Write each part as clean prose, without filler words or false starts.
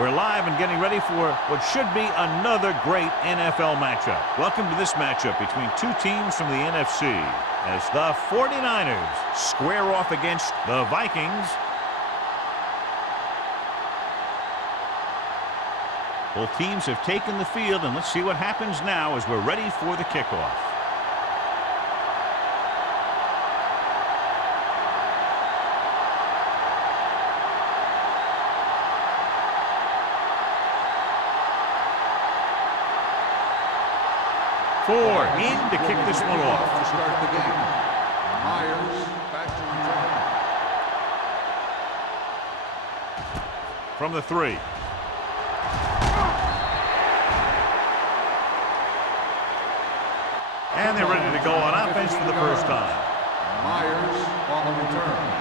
We're live and getting ready for what should be another great NFL matchup. Welcome to this matchup between two teams from the NFC as the 49ers square off against the Vikings. Both teams have taken the field, and let's see what happens now as we're ready for the kickoff. Four in to kick this one off. To start the game. Myers back to return. From the 3. And they're ready to go on offense for the first time. Myers on the return.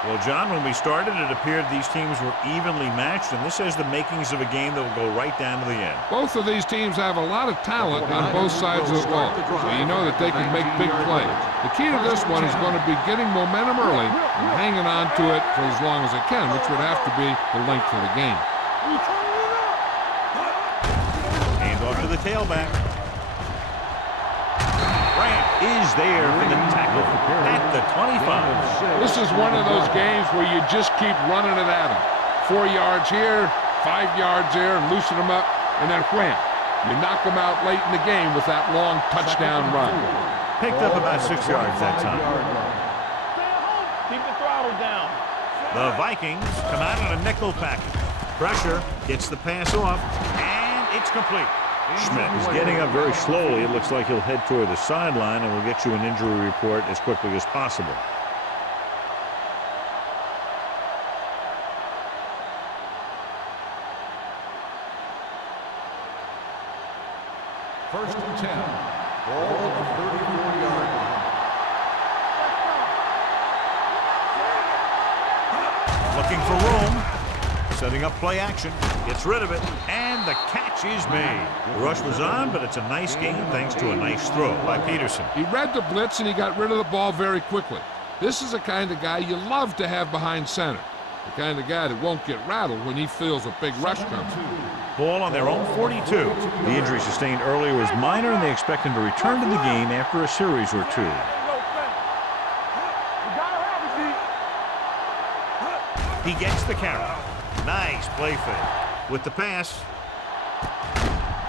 Well, John, when we started, it appeared these teams were evenly matched, and this has the makings of a game that will go right down to the end. Both of these teams have a lot of talent on both sides of the ball, so you know that they can make big plays. The key to this one is going to be getting momentum early and hanging on to it for as long as it can, which would have to be the length of the game. Hand off to the tailback. Is there for the tackle at the 25. This is one of those games where you just keep running it at them. 4 yards here, 5 yards there, and loosen them up, and then wham. You knock them out late in the game with that long touchdown run. Picked up about 6 yards that time. Keep the throttle down. The Vikings come out in a nickel package. Pressure gets the pass off, and it's complete. Schmidt is getting up very slowly. It looks like he'll head toward the sideline, and we'll get you an injury report as quickly as possible. First and 10. Ball on the 34-yard line. Looking for room. Setting up play action. Gets rid of it. And the catch is made. The rush was on, but it's a nice gain thanks to a nice throw by Peterson. He read the blitz, and he got rid of the ball very quickly. This is the kind of guy you love to have behind center. The kind of guy that won't get rattled when he feels a big rush coming. Ball on their own 42. The injury sustained earlier was minor, and they expect him to return to the game after a series or two. He gets the carry. Nice play fake. With the pass,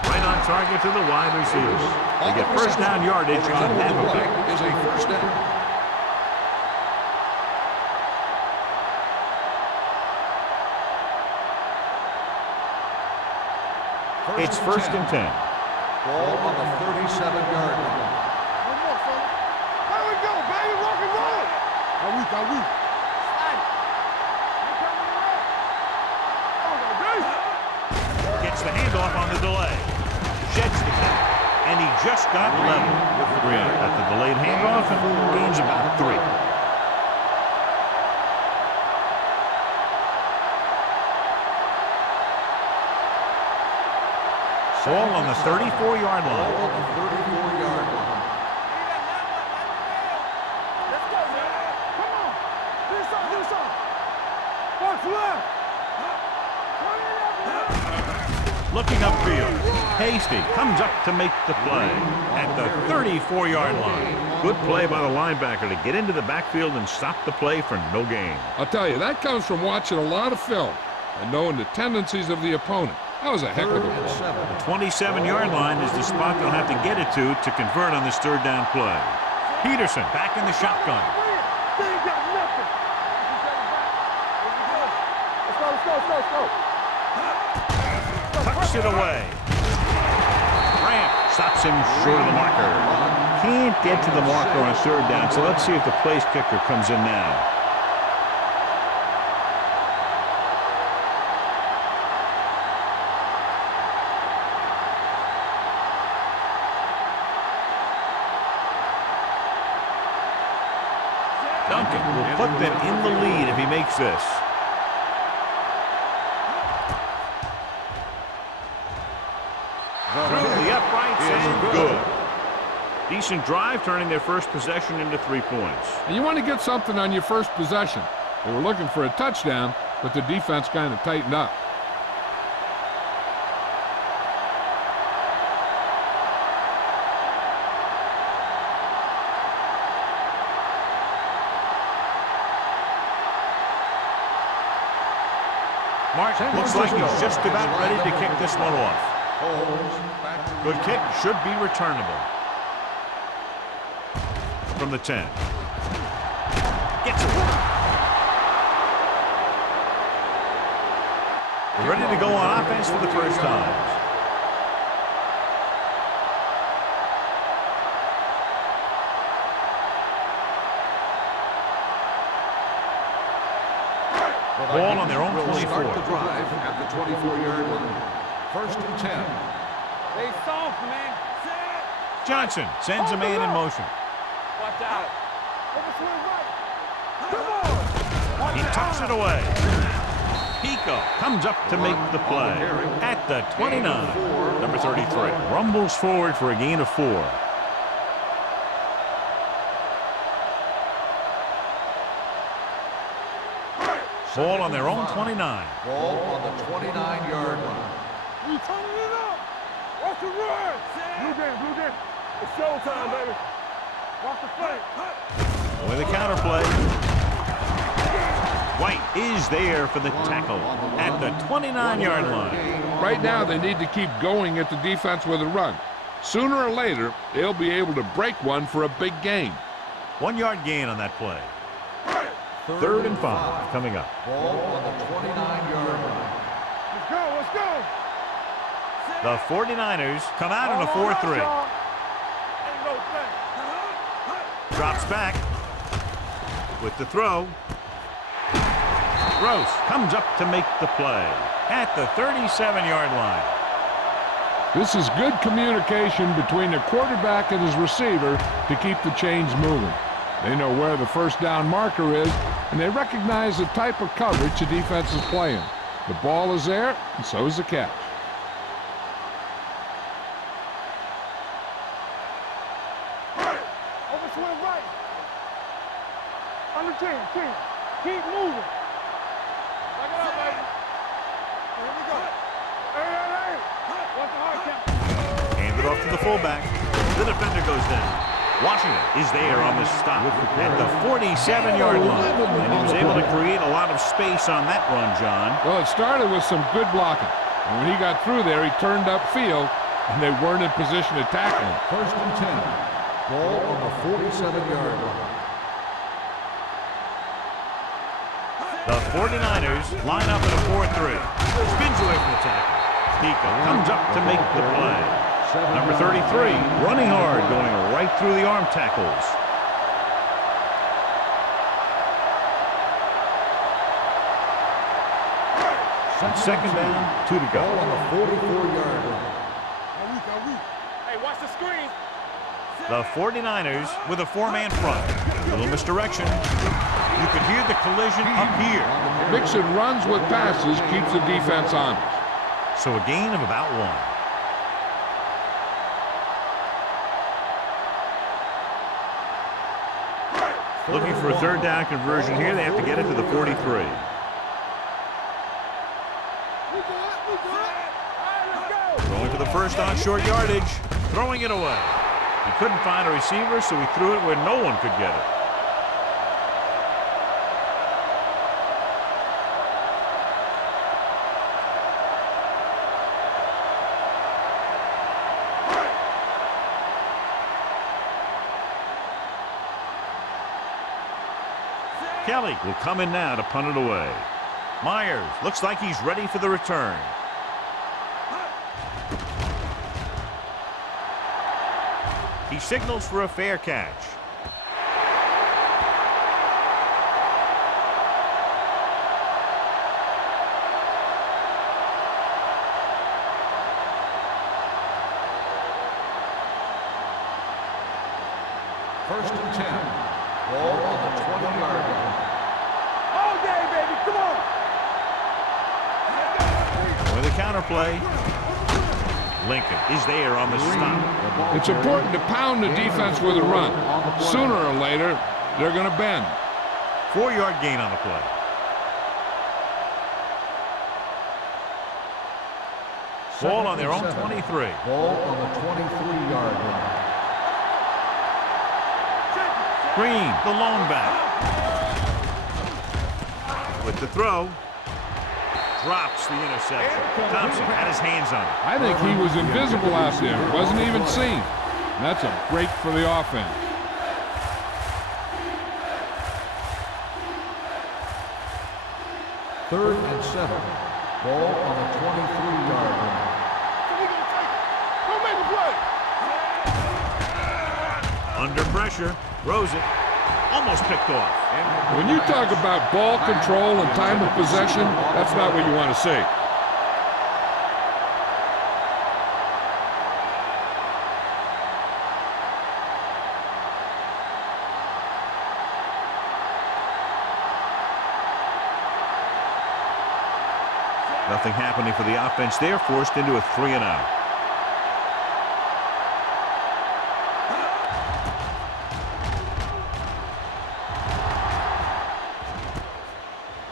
right on target to the wide receivers. They get first down yardage on that play. Is a first down. It's first and 10. Ball on the 37-yard line. One more, fella. There we go, baby. Rock and roll. Are we? Gets the handoff on the delay. Sheds the kick. And he just got level with Green at the delayed handoff and gains about 3. Ball on the 34-yard line. Ball on the 34-yard line. Let's go, man. Come on. Do something. Watch left. Looking upfield. Hasty comes up to make the play at the 34-yard line. Good play by the linebacker to get into the backfield and stop the play for no gain. I'll tell you, that comes from watching a lot of film and knowing the tendencies of the opponent. That was a heck of a ball. The 27-yard line is the spot they'll have to get it to convert on this third down play. Peterson back in the shotgun. They ain't got nothing. Let's go. Tucks it away. Grant stops him short of the marker. Can't get to the marker on third down, so let's see if the place kicker comes in now. Duncan will put them in the lead if he makes this. Through the uprights and good. Decent drive, turning their first possession into 3 points. And you want to get something on your first possession. They were looking for a touchdown, but the defense kind of tightened up. Looks like he's just about ready to kick this one off. Good kick, should be returnable. From the 10. Gets it. Ready to go on offense for the first time. Ball on their own 24. Start the drive at the 24-yard line. First and 10. They soft, man. Set. Johnson sends a man in motion. Watch out. Overswing right. Come on. He tucks it away. Pico comes up to make the play at the 29. Number 33 rumbles forward for a gain of 4. Ball on their own 29. Ball on the 29-yard line. We turning it up. Watch the run. Blue game. It's showtime, baby. Watch the play. With a counterplay. White is there for the tackle at the 29-yard line. Right now, they need to keep going at the defense with a run. Sooner or later, they'll be able to break one for a big gain. 1-yard gain on that play. 3rd and 5 coming up. Ball on the 29-yard line. Let's go. The 49ers come out in a 4-3. Ain't no thing. Drops back with the throw. Gross comes up to make the play at the 37-yard line. This is good communication between the quarterback and his receiver to keep the chains moving. They know where the first down marker is, and they recognize the type of coverage the defense is playing. The ball is there, and so is the catch. Overswing right. On the 10. Keep moving. Back it up, baby. Here we go. Hey. Watch the hard count. Hand it off to the fullback. The defender goes down. Washington is there on the stop at the 47-yard line. And he was able to create a lot of space on that run, John. Well, it started with some good blocking. And when he got through there, he turned upfield, and they weren't in position to tackle him. First and 10. Ball on the 47-yard line. The 49ers line up in a 4-3. Spins away from the tackle. Pico comes up to make the play. Number 33, running hard, going right through the arm tackles. And 2nd down, 2 to go. Ball on the 44-yard line. Hey, watch the screen. The 49ers with a 4-man front. A little misdirection. You could hear the collision up here. Mixing runs with passes keeps the defense honest. So a gain of about 1. Looking for a 3rd down conversion here. They have to get it to the 43. Going for the first on short yardage. Throwing it away. He couldn't find a receiver, so he threw it where no one could get it. Kelly will come in now to punt it away. Myers looks like he's ready for the return. He signals for a fair catch. First and 10. Ball on the 20-yard line. All day, baby. Come on. With a counterplay. Lincoln is there on the stop. It's important to pound the defense with a run. Sooner or later, they're going to bend. 4-yard gain on the play. Ball on their own 23. Ball on the 23-yard line. Green, the lone back. With the throw. drops the interception. Thompson had his hands on it. I think he was invisible out there. Wasn't even seen. And that's a break for the offense. Third and 7. Ball on the 23-yard line. Don't make a play. Under pressure, throws it. Almost picked off. When you talk about ball control and time of possession, that's not what you want to see. Nothing happening for the offense there, forced into a 3-and-out.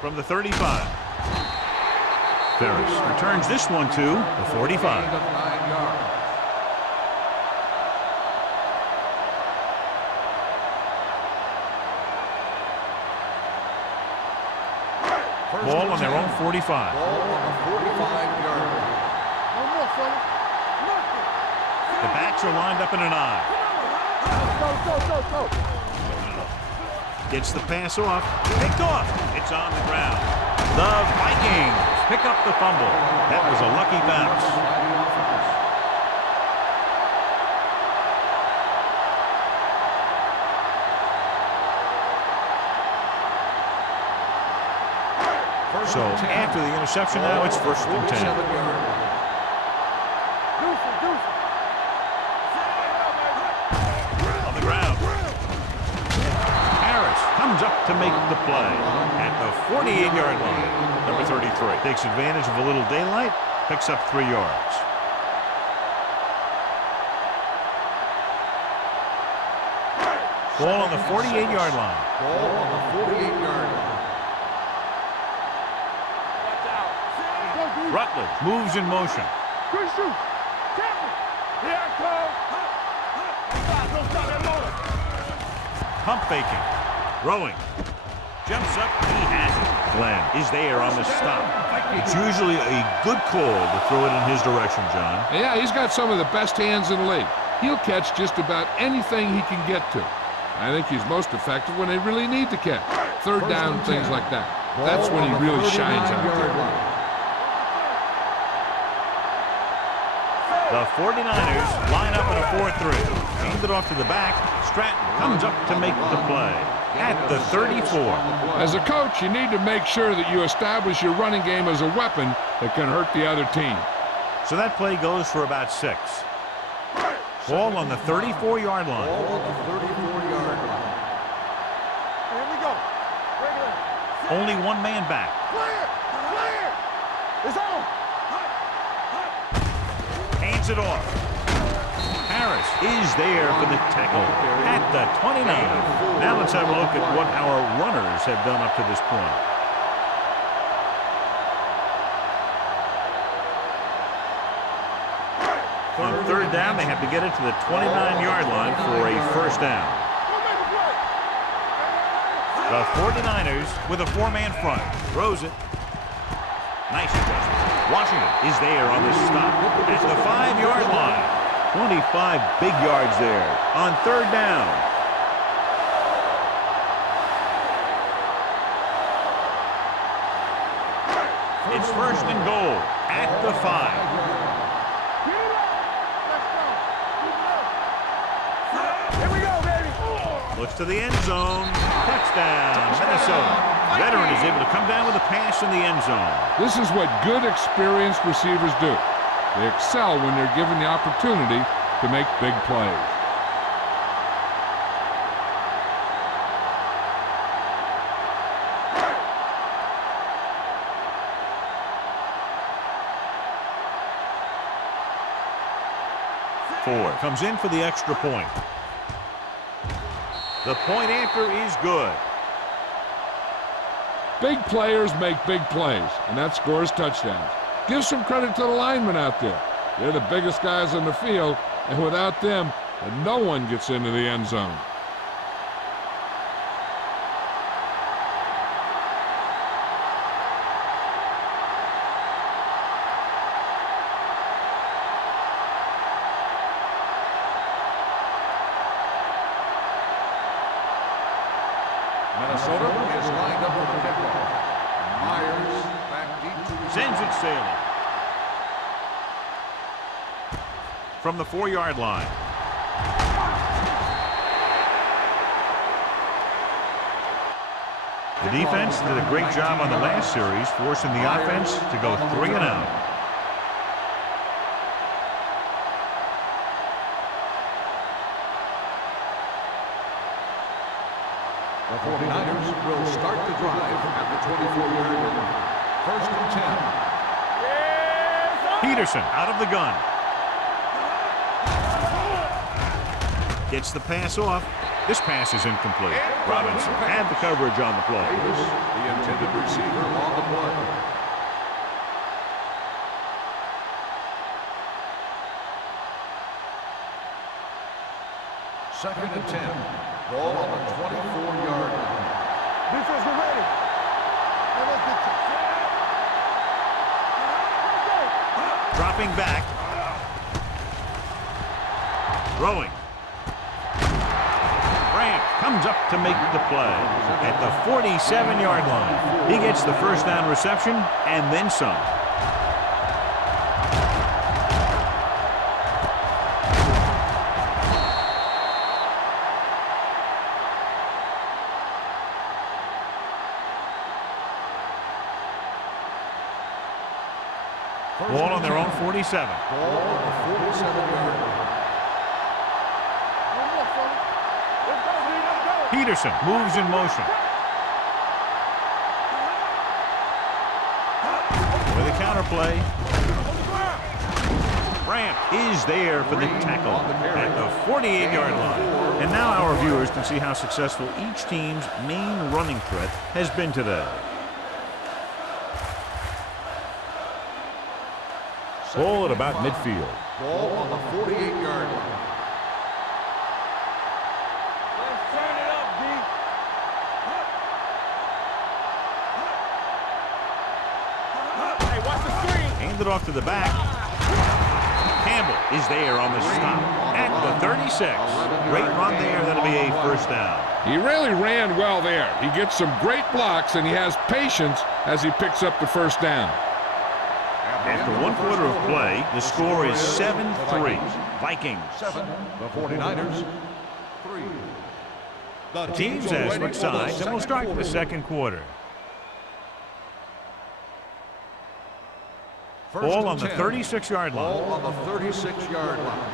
From the 35. Ferris returns this one to the 45. Gain of 9 yards. Ball on their own 45. Ball on the 45-yard line. No more, son. The backs are lined up in an eye. Go. Gets the pass off. Picked off. It's on the ground. The Vikings pick up the fumble. That was a lucky bounce. So after the interception now, it's 1st and 10. On the ground. Harris comes up to make the play at the 48-yard line. Number 33 takes advantage of a little daylight, picks up 3 yards. Ball on the 48-yard line. Ball on the 48-yard line. Rutledge moves in motion. Good shoot. Tackle. Here I come. Don't stop that motor. Pump faking. Throwing. Jumps up. He has it. Glenn is there on the stop. It's usually a good call to throw it in his direction, John. Yeah, he's got some of the best hands in the league. He'll catch just about anything he can get to. I think he's most effective when they really need to catch. Third down, things like that. That's when he really shines out there. The 49ers line up in a 4-3. Hand it off to the back. Stratton comes up to make the play at the 34. As a coach, you need to make sure that you establish your running game as a weapon that can hurt the other team. So that play goes for about 6. Ball on the 34-yard line. Ball on the 34-yard line. Here we go. Regular. Only one man back. Clear. It's on. Hands it off. Harris is there for the tackle at the 29. Now let's have a look at what our runners have done up to this point. On 3rd down, they have to get it to the 29-yard line for a 1st down. The 49ers with a 4-man front. Throws it. Nice adjustment. Washington is there on the stop at the 5-yard line. 25 big yards there on 3rd down. It's 1st and goal at the 5. Here we go, baby. Looks to the end zone. Touchdown, Minnesota. Veteran is able to come down with a pass in the end zone. This is what good, experienced receivers do. They excel when they're given the opportunity to make big plays. Ford comes in for the extra point. The point after is good. Big players make big plays, and that scores touchdowns. Give some credit to the linemen out there. They're the biggest guys on the field, and without them, no one gets into the end zone. lined up for the kickoff. Myers back deep to the Sends it sailing. From the 4-yard line. The defense did a great job on the last series, forcing the offense to go 3 and out. The 49ers will start the drive at the 24-yard line. First and 10. Peterson out of the gun. Gets the pass off. This pass is incomplete. Robinson had the coverage on the play. Davis, the intended receiver on the play. Second and 10. Ball on the 24-yard line. Defense, we're ready. Hey, let's get you. Dropping back. Throwing. Grant comes up to make the play at the 47-yard line. He gets the first down reception and then some. Ball on their own 47. Ball on the 47-yard line. Peterson moves in motion. With a counter play. Grant is there for the tackle at the 48-yard line. And now our viewers can see how successful each team's main running threat has been today. Ball at about midfield. Ball on the 48-yard line. Let's turn it up, D. Hey, watch the screen. Handed off to the back. Campbell is there on the stop at the 36. Great run there. That'll be a first down. He really ran well there. He gets some great blocks, and he has patience as he picks up the first down. After 1 quarter of play, the score is 7-3. Vikings. 7. The 49ers. 3. The teams have switched sides, and we'll start the second quarter. Ball on the 36-yard line. Ball on the 36-yard line.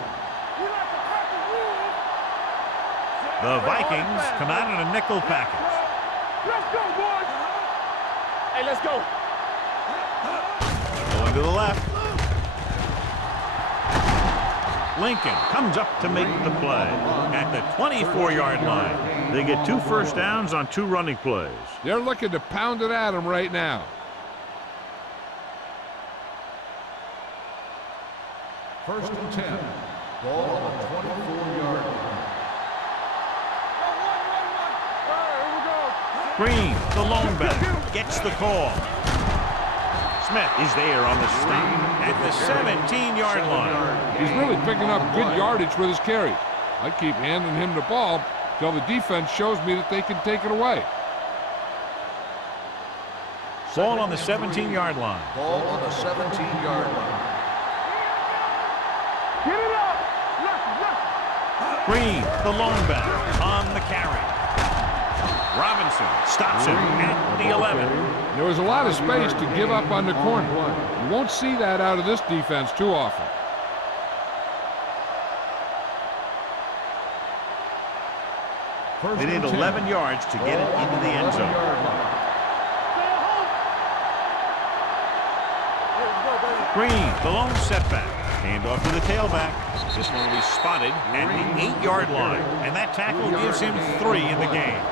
The Vikings come out in a nickel package. Let's go, boys. Hey, let's go. Going to the left. Lincoln comes up to make the play at the 24-yard line. They get 2 first downs on 2 running plays. They're looking to pound it at him right now. First and 10. Ball on the 24-yard line. Green, the lone back, gets the call. Smith is there on the stop at the 17-yard line. He's really picking up good yardage with his carries. I keep handing him the ball till the defense shows me that they can take it away. Ball on the 17-yard line. Ball on the 17-yard line. Get it up. Green, the lone back, on the carry. Robinson stops him at the 11. There was a lot of space to give up on the corner. You won't see that out of this defense too often. First They need and 10. 11 yards to get it into the end zone. 11-yard line. Green, the lone setback. Hand off to the tailback. This one will be spotted at the 8-yard line. And that tackle gives him 3 in the game.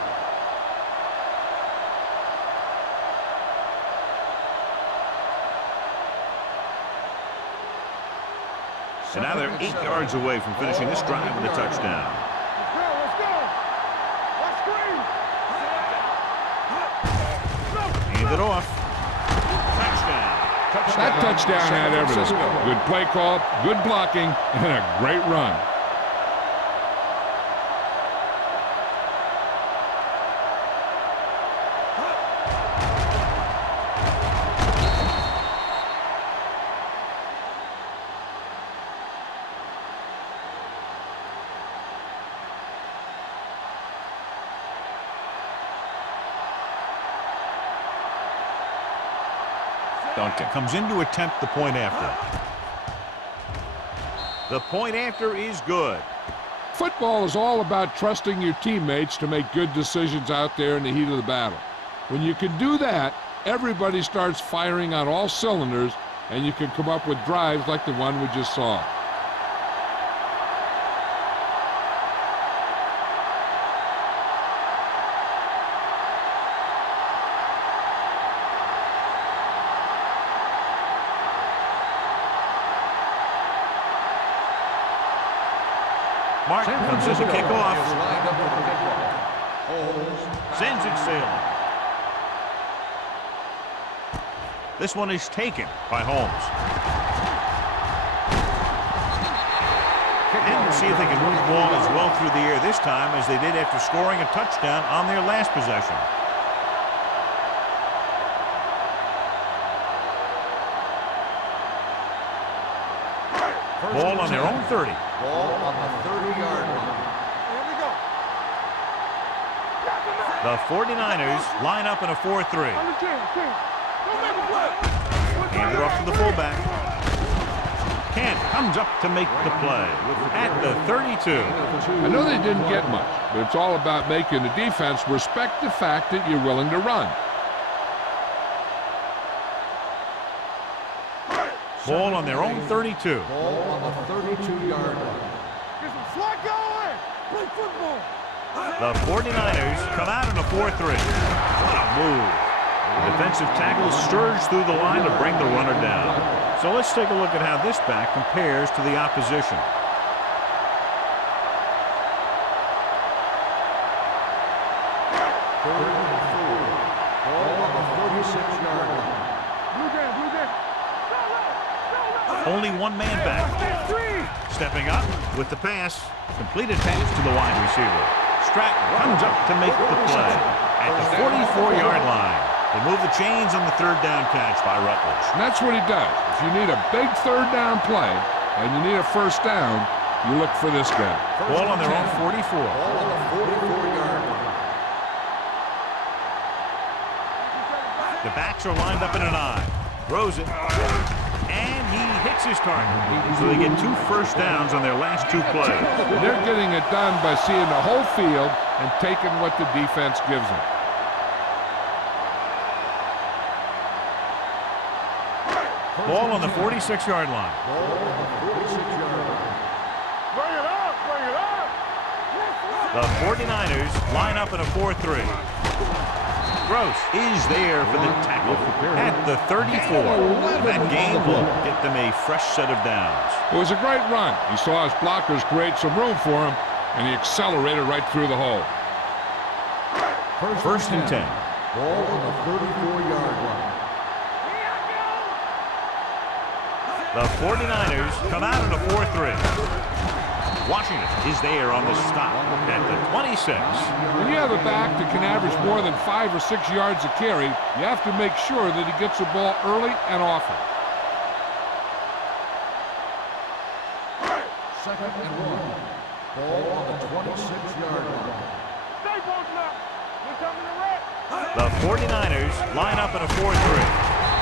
So now they're 8 yards away from finishing this drive with a touchdown. Let's go. Let's screen. Hand it off. Touchdown. That touchdown had everything. Good play call, good blocking, and a great run. Duncan comes in to attempt the point after. The point after is good. Football is all about trusting your teammates to make good decisions out there in the heat of the battle. When you can do that, everybody starts firing on all cylinders, and you can come up with drives like the one we just saw. Martin comes in to kick off. Sends it sailing. This one is taken by Holmes. And we'll see if they can move the ball as well through the air this time as they did after scoring a touchdown on their last possession. Ball on their own 30. Ball on the 30-yard line. Here we go. The 49ers line up in a 4-3. On the 10. Don't make a play. Hand it off to the fullback. Kent comes up to make the play at the 32. I know they didn't get much, but it's all about making the defense respect the fact that you're willing to run. Ball on their own 32. Ball on the 32-yard line. Get some slack going. Play football. The 49ers come out in a 4-3. What a move. The defensive tackle surged through the line to bring the runner down. So let's take a look at how this back compares to the opposition. Third and 4. Ball on the 46-yard line. Blue game. Only one man back. Stepping up with the pass. Completed pass to the wide receiver. Stratton comes up to make the play at the 44-yard line. They move the chains on the third down catch by Rutledge. And that's what he does. If you need a big third down play and you need a first down, you look for this guy. Ball on their own 44. Ball on the 44-yard line. The backs are lined up in an I. Throws it. And he hits his target. So they get 2 first downs on their last 2 plays. They're getting it done by seeing the whole field and taking what the defense gives them. Ball on the 46-yard line. Ball on the 46-yard line. Bring it up. The 49ers line up in a 4-3. Gross is there for the tackle at the 34. That game will get them a fresh set of downs. It was a great run. He saw his blockers create some room for him, and he accelerated right through the hole. First and 10. Ball on the 34-yard line. The 49ers come out in a 4-3. Washington is there on the stop at the 26. When you have a back that can average more than 5 or 6 yards a carry, you have to make sure that he gets the ball early and often. Second and 1. Ball on the 26-yard line. Stay posted up. We're coming to red. The 49ers line up in a 4-3.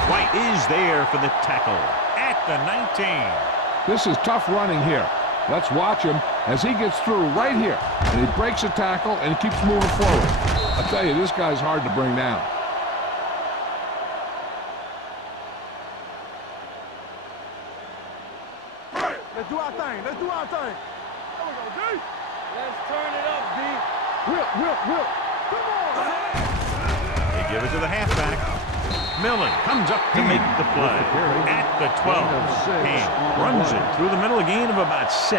White is there for the tackle at the 19. This is tough running here. Let's watch him as he gets through right here. And he breaks a tackle and keeps moving forward. I'll tell you, this guy's hard to bring down. Let's do our thing. There we go, D. Let's turn it up, D. Whip. Come on. They give it to the halfback. Millen comes up to make the play at the 12. And runs it through the middle, a gain of about 6.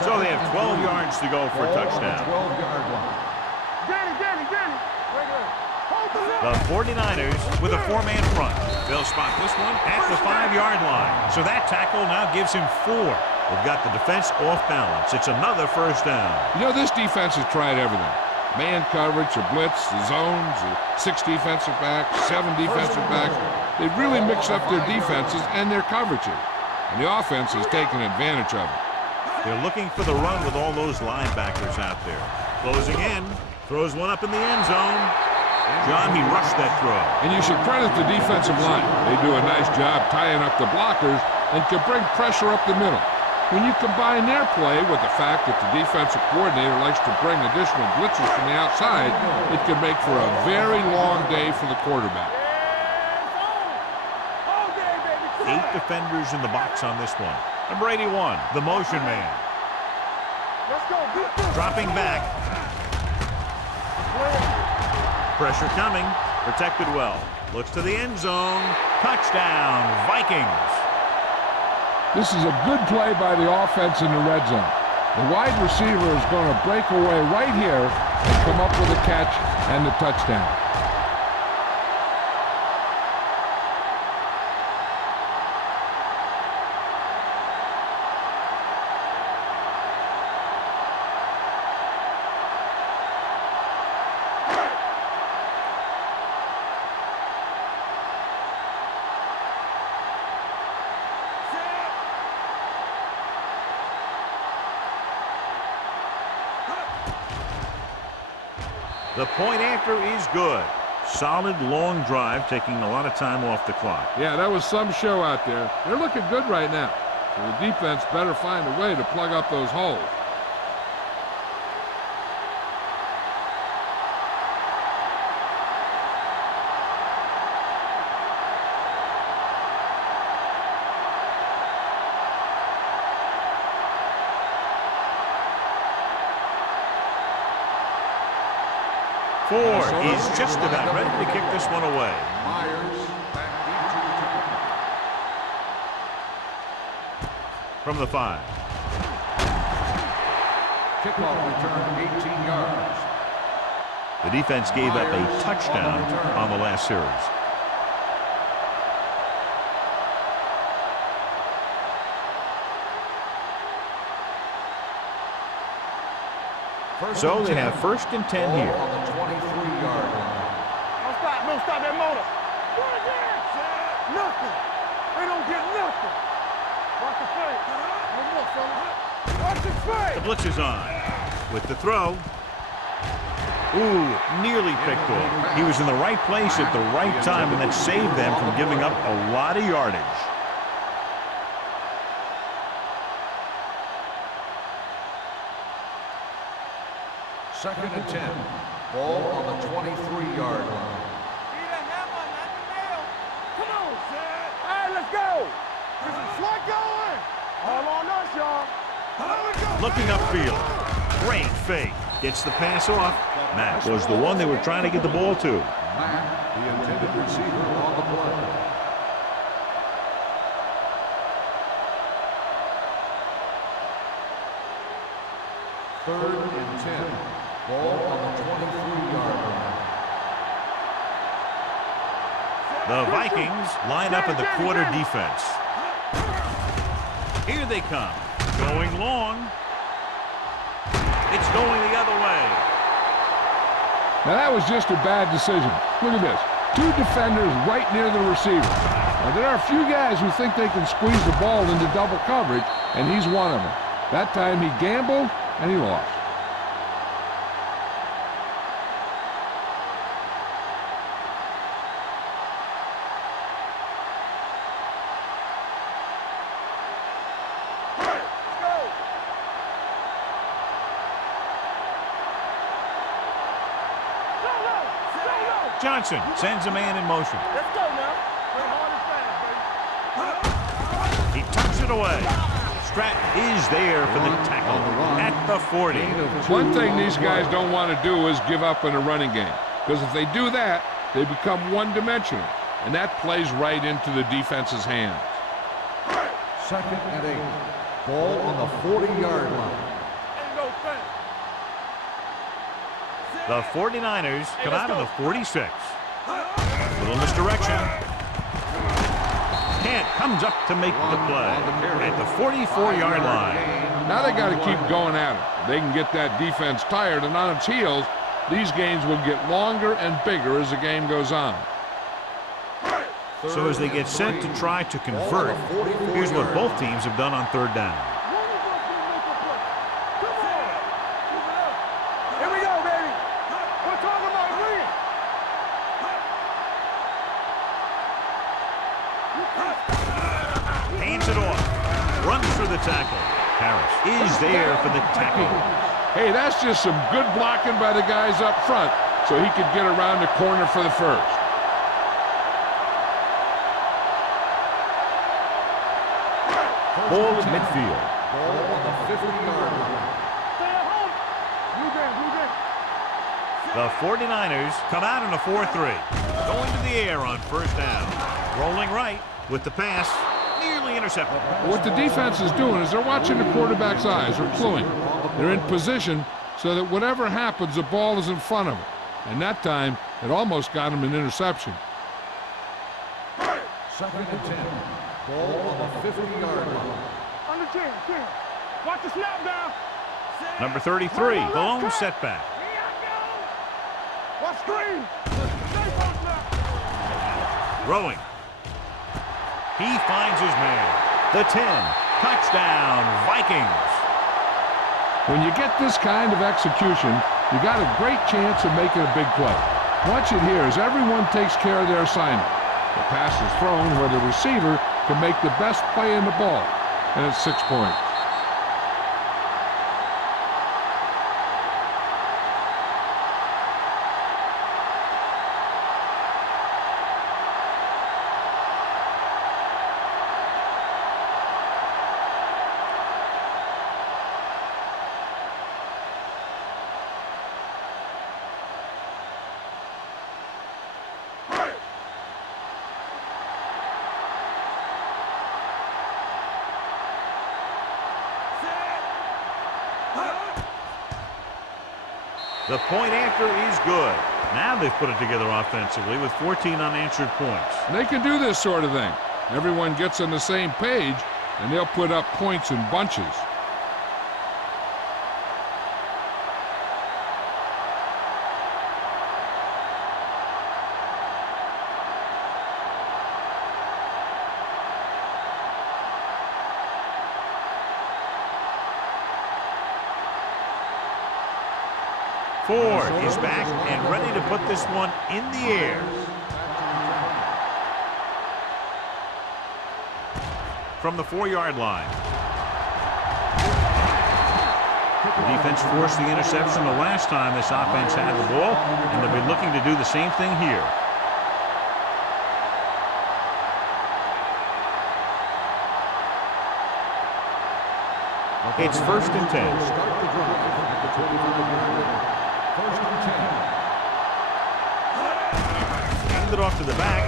So they have 12 yards to go for a touchdown. 12-yard line. Danny. The 49ers with a 4-man front. They'll spot this one at the 5-yard line. So that tackle now gives him 4. They've got the defense off balance. It's another first down. You know, this defense has tried everything. Man coverage, a blitz, the zones, 6 defensive backs, 7 defensive backs. They've really mixed up their defenses and their coverages. And the offense has taken advantage of it. They're looking for the run with all those linebackers out there. Closing in. Throws one up in the end zone. John, he rushed that throw. And you should credit the defensive line. They do a nice job tying up the blockers and can bring pressure up the middle. When you combine their play with the fact that the defensive coordinator likes to bring additional blitzes from the outside, it can make for a very long day for the quarterback. 8 defenders in the box on this one. Number 81, the motion man. Let's go. Dropping back. Pressure coming. Protected well. Looks to the end zone. Touchdown, Vikings. This is a good play by the offense in the red zone. The wide receiver is going to break away right here and come up with a catch and the touchdown. The point after is good. Solid long drive, taking a lot of time off the clock. Yeah, that was some show out there. They're looking good right now. So the defense better find a way to plug up those holes. Ford is just about ready to kick this one away. Myers back into From the 5. kickoff return 18 yards. The defense gave up a touchdown on the last series. So they have 1st and 10 Ball here. on the 23-yard line. Don't stop that motor. Nothing. They don't get nothing. Watch the play. One more, fella. Watch the play. The blitz is on. With the throw. Ooh, nearly picked off. He was in the right place at the right time, and that saved them from giving up a lot of yardage. Second and 10. Ball on the 23-yard line. Come on, Zed. All right, let's go. This is what going. All on us, y'all. Looking upfield. Great fake. Gets the pass off. Matt was the one they were trying to get the ball to. Matt, the intended receiver on the play. Third and 10. Ball on the 23-yard line. The Vikings line up in the quarter defense. Here they come. Going long. It's going the other way. Now that was just a bad decision. Look at this. 2 defenders right near the receiver. Now there are a few guys who think they can squeeze the ball into double coverage, and he's one of them. That time he gambled, and he lost. Johnson sends a man in motion. Let's go now. Play hard and fast, baby. He tucks it away. Stratton is there for the tackle at the 40. One thing these guys don't want to do is give up in a running game, because if they do that, they become one-dimensional, and that plays right into the defense's hands. Second and 8. Ball on the 40-yard line. Ain't no thing. The 49ers come out of the 46. Little misdirection. Kent comes up to make the play at the 44-yard line. Now they got to keep going at it. They can get that defense tired and on its heels. These games will get longer and bigger as the game goes on. So as they get set to try to convert, here's what both teams have done on 3rd down. Here we the tackle. Harris is there for the tackle. Hey, that's just some good blocking by the guys up front so he could get around the corner for the first. Ball at midfield. Ball on the 50-yard line. Stay at home. Blue game. The 49ers come out in a 4-3. Going to the air on first down. Rolling right with the pass. Nearly intercepted. What the defense is doing is they're watching the quarterback's eyes. They're cluing. They're in position so that whatever happens, the ball is in front of them. And that time, it almost got him an interception. 2nd and 10. Ball on the 50-yard line. Under 10. Watch the snap down. Number 33, the lone setback. Watch screen. Throwing. He finds his man. The 10. Touchdown, Vikings. When you get this kind of execution, you got a great chance of making a big play. Watch it here as everyone takes care of their assignment. The pass is thrown where the receiver can make the best play in the ball, and it's 6 points. The point after is good. Now they've put it together offensively with 14 unanswered points. They can do this sort of thing. Everyone gets on the same page, and they'll put up points in bunches. Ford is back and ready to put this one in the air. From the 4-yard line. The defense forced the interception the last time this offense had the ball, and they'll be looking to do the same thing here. It's 1st and 10. Start the drive at the 25-yard line. 1st and 10. Hand it off to the back.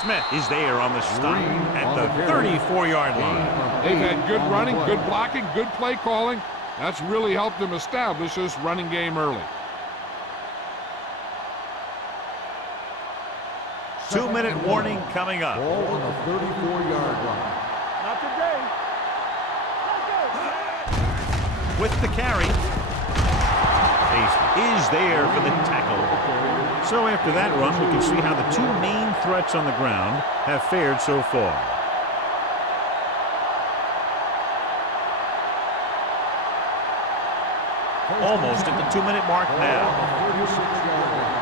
Smith is there on the stop at the 34-yard line. They've had good running, good blocking, good play calling. That's really helped them establish this running game early. 2-minute warning coming up. Ball on the 34-yard line. Not today. With the carry. Pace is there for the tackle. So after that run, we can see how the two main threats on the ground have fared so far. Almost at the 2-minute mark now. 36-yard line.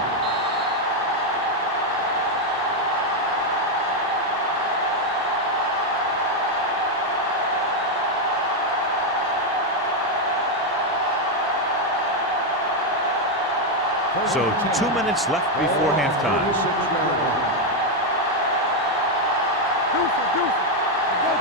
So 2 minutes left before halftime.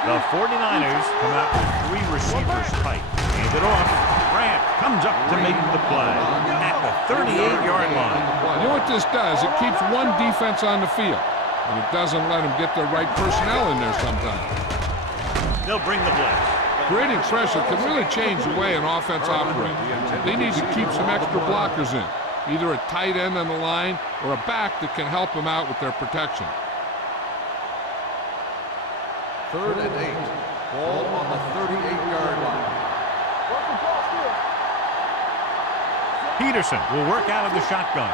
The 49ers come out with 3 receivers tight. Hand it off. Grant comes up to make the play at the 38-yard line. You know what this does? It keeps one defense on the field, and it doesn't let them get the right personnel in there sometimes. They'll bring the blitz. Creating pressure can really change the way an offense operates. They need to keep some extra blockers in, either a tight end on the line or a back that can help them out with their protection. 3rd and 8. Ball on the 38-yard line. Peterson will work out of the shotgun.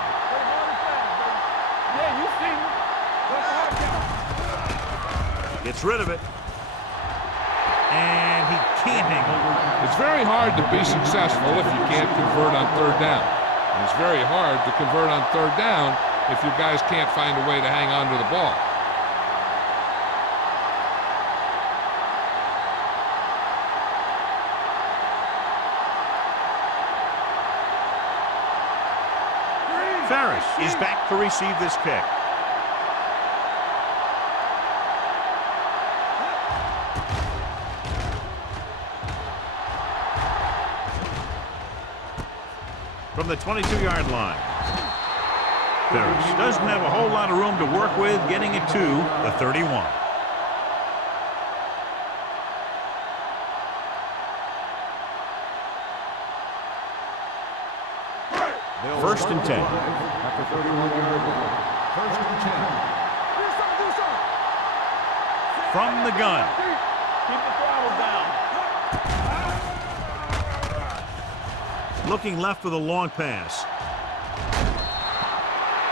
Yeah, you see me. Gets rid of it. And he can't hang on. It's very hard to be successful if you can't convert on 3rd down. And it's very hard to convert on 3rd down if your guys can't find a way to hang on to the ball. Ferris is back to receive this kick. From the 22-yard line. Ferris doesn't have a whole lot of room to work with, getting it to the 31. First and 10. After 31-yard line. First and 10. From the gun. Keep the throttle down. Looking left for the long pass.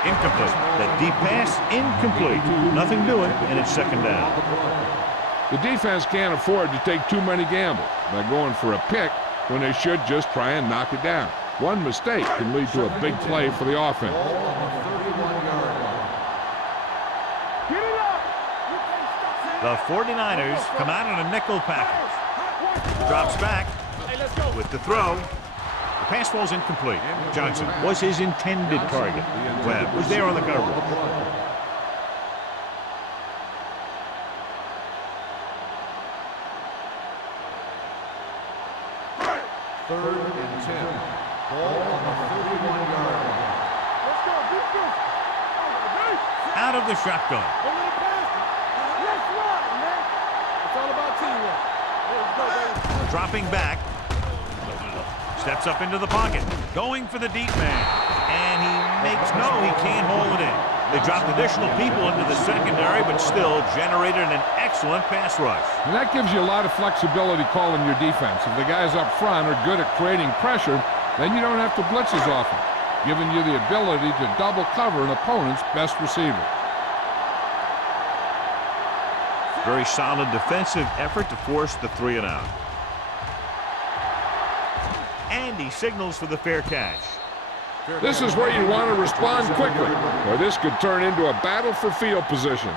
Incomplete. That deep pass, incomplete. Nothing doing, and it's second down. The defense can't afford to take too many gambles by going for a pick when they should just try and knock it down. One mistake can lead to a big play for the offense. The 49ers come out in a nickel package. Drops back with the throw. The pass falls incomplete. Johnson was his intended target. Webb was there on the coverage. Third and 10. Ball on the 31-yard line. Let's go, defense. Out of the shotgun. Let's run, man. It's all about teamwork. Let's go, baby. Dropping back. Steps up into the pocket. Going for the deep man. And he makes no, he can't hold it in. They dropped additional people into the secondary, but still generated an excellent pass rush. And that gives you a lot of flexibility calling your defense. If the guys up front are good at creating pressure, then you don't have to blitz as often, giving you the ability to double cover an opponent's best receiver. Very solid defensive effort to force the 3 and out. And he signals for the fair catch. This is where you want to respond quickly, or this could turn into a battle for field position.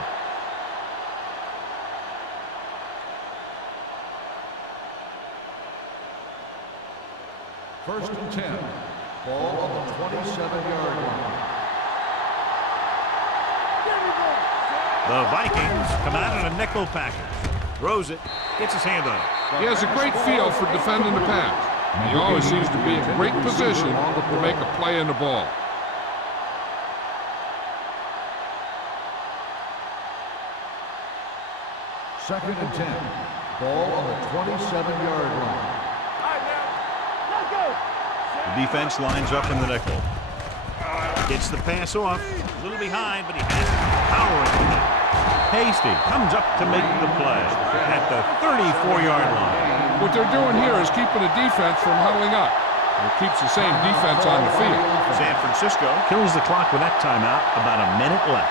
First and 10. Ball on the 27-yard line. The Vikings come out in a nickel package. Throws it, gets his hand on it. He has a great feel for defending the pass. He always seems to be in great position to make a play in the ball. Second and 10. Ball on the 27-yard line. All right, now. Let's go. The defense lines up in the nickel. Gets the pass off. A little behind, but he has power in it. Hasty comes up to make the play at the 34-yard line. What they're doing here is keeping the defense from huddling up. It keeps the same defense on the field. San Francisco kills the clock with that timeout. About a minute left.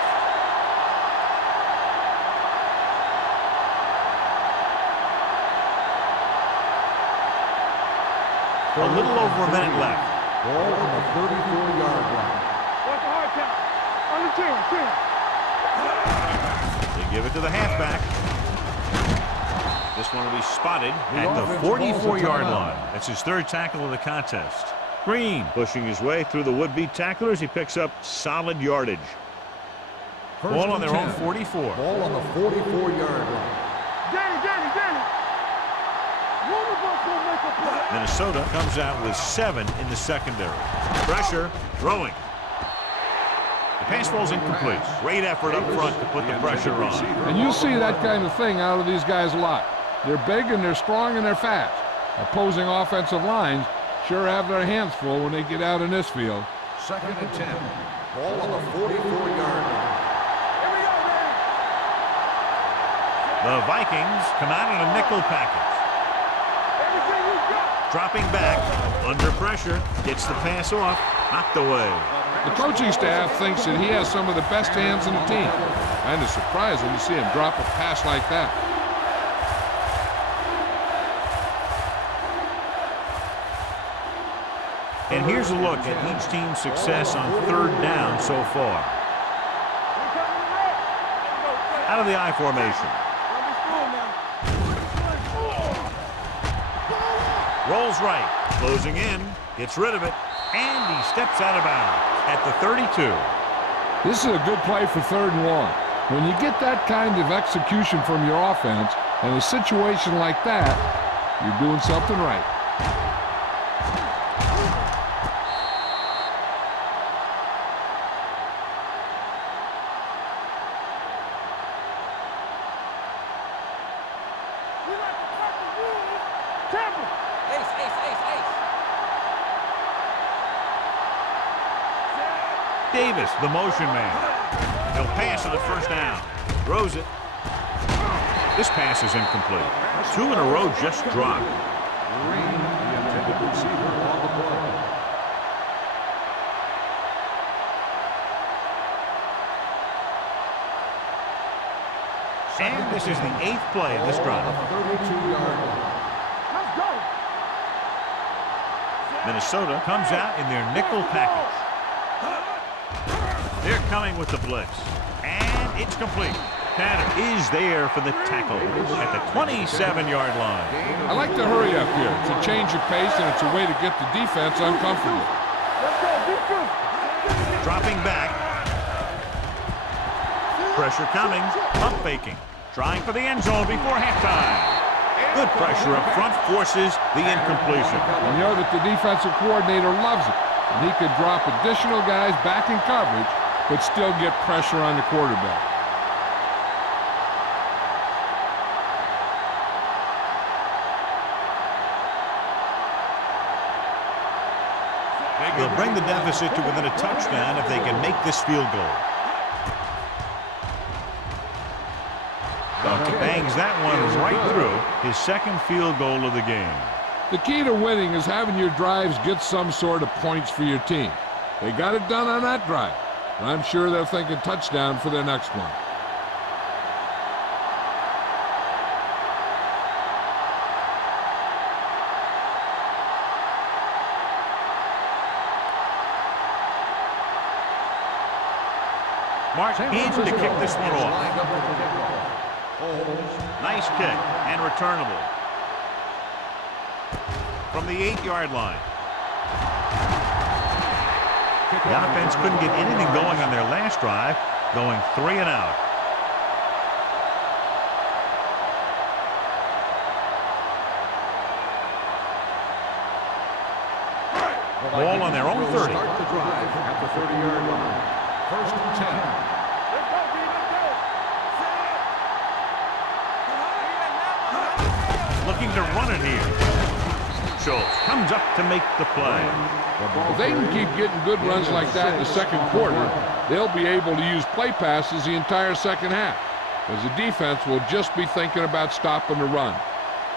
A little over a minute left. Ball on the 34-yard line. What's the hard count? Under 10. They give it to the halfback. This one will be spotted at the 44-yard line. That's his third tackle of the contest. Green pushing his way through the would-be tacklers. He picks up solid yardage. Ball on their own 44. Ball on the 44-yard line. Danny. Ruben's gonna make a play. Minnesota comes out with 7 in the secondary. Pressure, throwing. The pass falls incomplete. Great effort up front to put the pressure on. And you see that kind of thing out of these guys a lot. They're big and they're strong and they're fast. Opposing offensive lines sure have their hands full when they get out in this field. Second and 10. Ball on the 44-yard line. Here we go, man. The Vikings come out in a nickel package. Everything you got. Dropping back, under pressure, gets the pass off, knocked away. The coaching staff thinks that he has some of the best hands in the team. And it's surprising to see him drop a pass like that. And here's a look at each team's success on third down so far. Out of the I formation. Rolls right, closing in, gets rid of it, And he steps out of bounds at the 32. This is a good play for 3rd and long. When you get that kind of execution from your offense in a situation like that, you're doing something right. We like to cut the rules. Temple. Ace, ace, ace, ace. Davis, the motion man. He'll pass on the 1st down. Throws it. This pass is incomplete. 2 in a row just dropped. Green, the intended receiver on the play. And this is the 8th play of this drive. 32-yard line. Let's go. Minnesota comes out in their nickel package. They're coming with the blitz. And it's complete. Tanner is there for the tackle at the 27-yard line. I like to hurry up here. It's a change of pace, and it's a way to get the defense uncomfortable. Let's go. Defense. Dropping back. Pressure coming. Pump faking. Trying for the end zone before halftime. Good pressure up front forces the incompletion. You know that the defensive coordinator loves it. And he could drop additional guys back in coverage, but still get pressure on the quarterback. They'll bring the deficit to within a touchdown if they can make this field goal. Bangs that one right through his 2nd field goal of the game. The key to winning is having your drives get some sort of points for your team. They got it done on that drive, and I'm sure they're thinking touchdown for their next one. Mark in to kick this one off. Lined up for the kickoff. Nice kick and returnable. From the 8-yard line. The offense couldn't get anything going on their last drive, going 3 and out. Ball on their own 30. Start the drive at the 30-yard line. 1st and 10. Let's go, B. Let's go. Looking to run it here. Schultz comes up to make the play. If they can keep getting good runs like that in the 2nd quarter, they'll be able to use play passes the entire 2nd half, as the defense will just be thinking about stopping the run.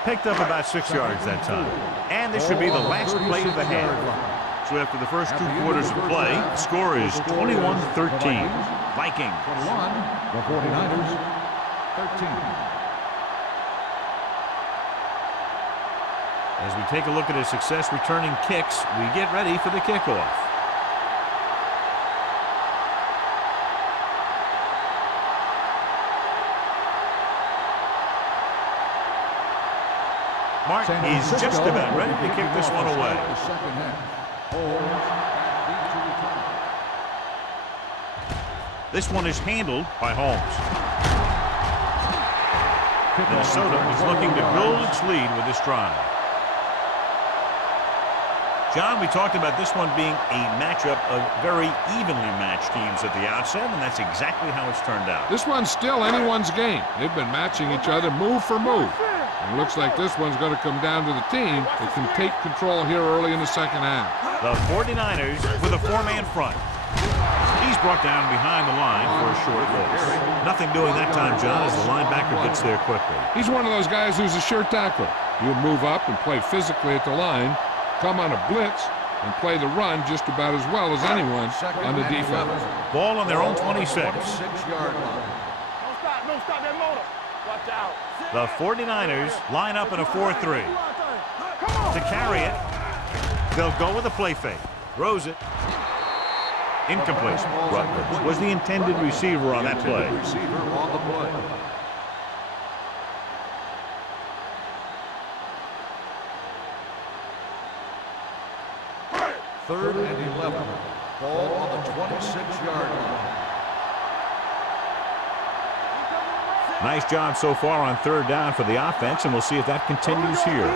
Picked up about 6 yards that time. And this should be the last play of the half. So after the first 2 quarters of play, the score is 21-13. Vikings. 21, the 49ers, 13. As we take a look at his success returning kicks, we get ready for the kickoff. Mark is just about ready to kick this one away. The 2nd half. Holmes back to return. This one is handled by Holmes. Minnesota is looking to build its lead with this drive. John, we talked about this one being a matchup of very evenly matched teams at the outset, and that's exactly how it's turned out. This one's still anyone's game. They've been matching each other move for move. And it looks like this one's going to come down to the team that can take control here early in the 2nd half. The 49ers with a 4-man front. He's brought down behind the line for a short loss. Nothing doing that time, John, as the linebacker gets there quickly. He's one of those guys who's a sure tackler. He'll move up and play physically at the line, come on a blitz, and play the run just about as well as anyone on the defense. Ball on their own 26. 26-yard line. Don't stop that motor. Watch out. The 49ers line up in a 4-3. To carry it, they'll go with a play fake. Throws it. Incomplete. Rutledge was the intended receiver on that play. Receiver on the play. 3rd and 11. Ball on the 26-yard line. Nice job so far on 3rd down for the offense, and we'll see if that continues here.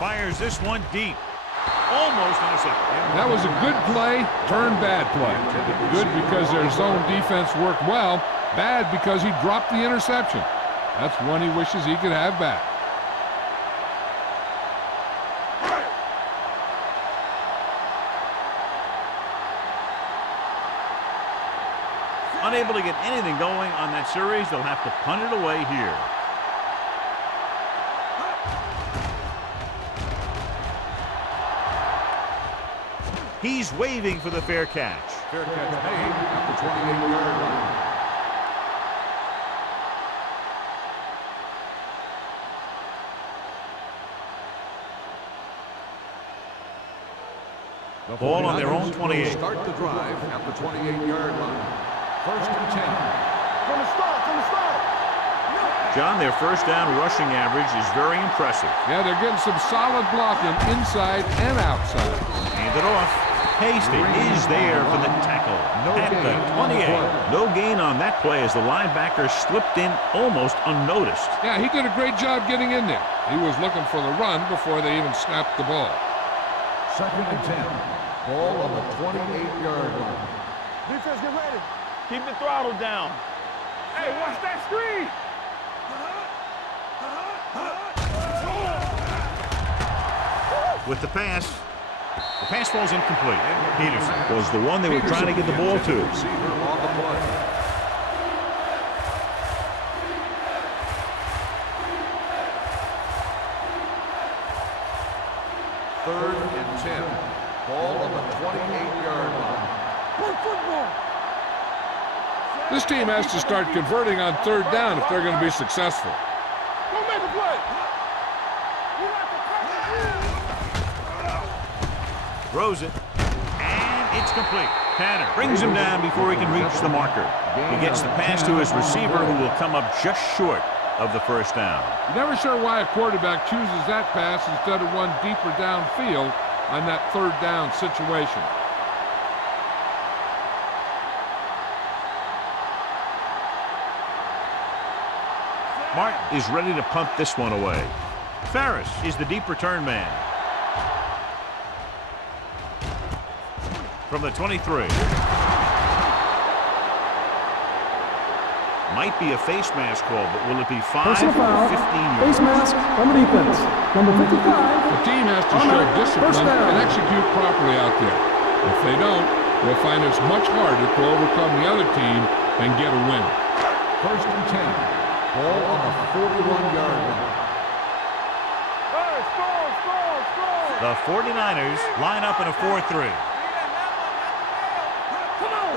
Fires this one deep. Almost intercepted. That was a good play, turned bad play. Good because their zone defense worked well. Bad because he dropped the interception. That's one he wishes he could have back. Unable to get anything going on that series, they'll have to punt it away here. He's waving for the fair catch. Fair catch made at the 28-yard line. The Ball on their own 28. Start the drive at the 28-yard line. 1st and 10. From the start, from the start. John, their first down rushing average is very impressive. Yeah, they're getting some solid blocking inside and outside. Hand it off. Hasty is there for the tackle at the 28. No gain on that play as the linebacker slipped in almost unnoticed. Yeah, he did a great job getting in there. He was looking for the run before they even snapped the ball. 2nd and 10. Ball on the 28-yard line. Defense, get ready. Keep the throttle down. Hey, watch that screen. With the pass falls incomplete. Peterson was the one they were trying to get the ball to. Receiver on the play. Third and 10. Ball on the 28-yard line. Play football. This team has to start converting on 3rd down if they're going to be successful. Go make a play. You like to Throws it, and it's complete. Tanner brings him down before he can reach the marker. He gets the pass to his receiver, who will come up just short of the 1st down. You're never sure why a quarterback chooses that pass instead of one deeper downfield on that 3rd down situation. Martin is ready to punt this one away. Ferris is the deep return man. From the 23. Might be a face mask call, but will it be 5 Personal or foul, 15 yards? face mask on the defense. Number 55. The team has to show First discipline down. and execute properly out there. If they don't, they'll find it's much harder to overcome the other team and get a win. 1st and 10. Ball on the 41-yard line. Hey, score. The 49ers line up in a 4-3. Come on.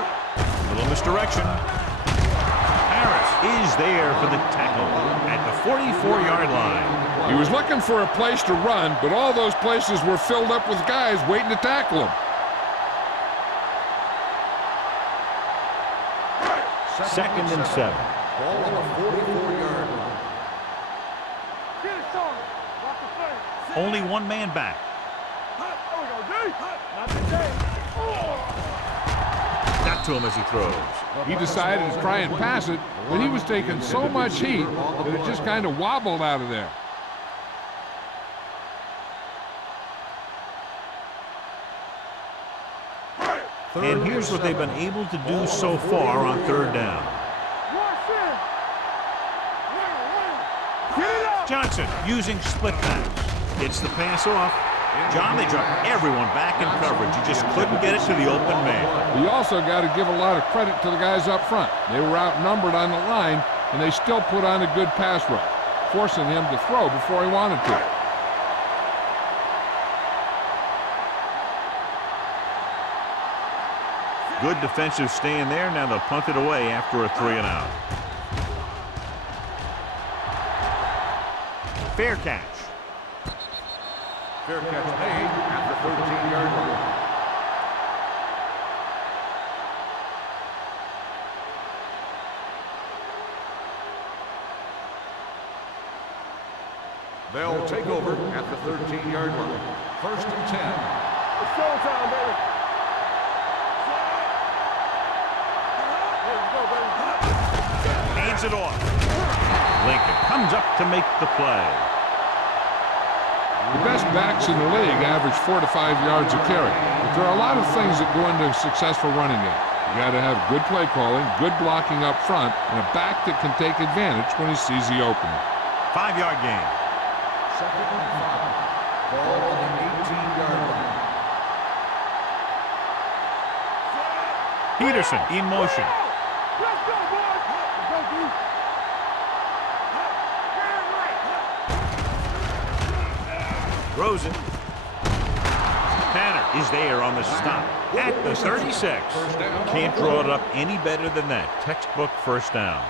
Little misdirection. Harris is there for the tackle at the 44-yard line. He was looking for a place to run, but all those places were filled up with guys waiting to tackle him. 2nd and 7. Ball on the 44-yard line. Get it, son. Watch the play. Only one man back. There we go, D. Not today. Got to him as he throws. He decided to try and pass it, but he was taking so much heat that it just kind of wobbled out of there. And here's what they've been able to do so far on 3rd down. Watch it. Get it out. Johnson using split backs. Gets the pass off. John, they dropped everyone back in coverage. You just couldn't get it to the open man. We also got to give a lot of credit to the guys up front. They were outnumbered on the line, and they still put on a good pass rush, forcing him to throw before he wanted to. Good defensive stand there. Now they'll punt it away after a 3-and-out. Fair catch. Fair catch made at the 13-yard line. They'll take over at the 13-yard line. First and 10. It's showtime, baby. Here we go, baby. Hands it off. Lincoln comes up to make the play. The best backs in the league average 4 to 5 yards a carry. But there are a lot of things that go into a successful running game. You got to have good play calling, good blocking up front, and a back that can take advantage when he sees the opening. 5-yard gain. Second and 5. Ball on the 18-yard line. Peterson in motion. Let's go, boys. Let's go, dude. Throws it. Tanner is there on the stop at the 36. Can't draw it up any better than that. Textbook first down.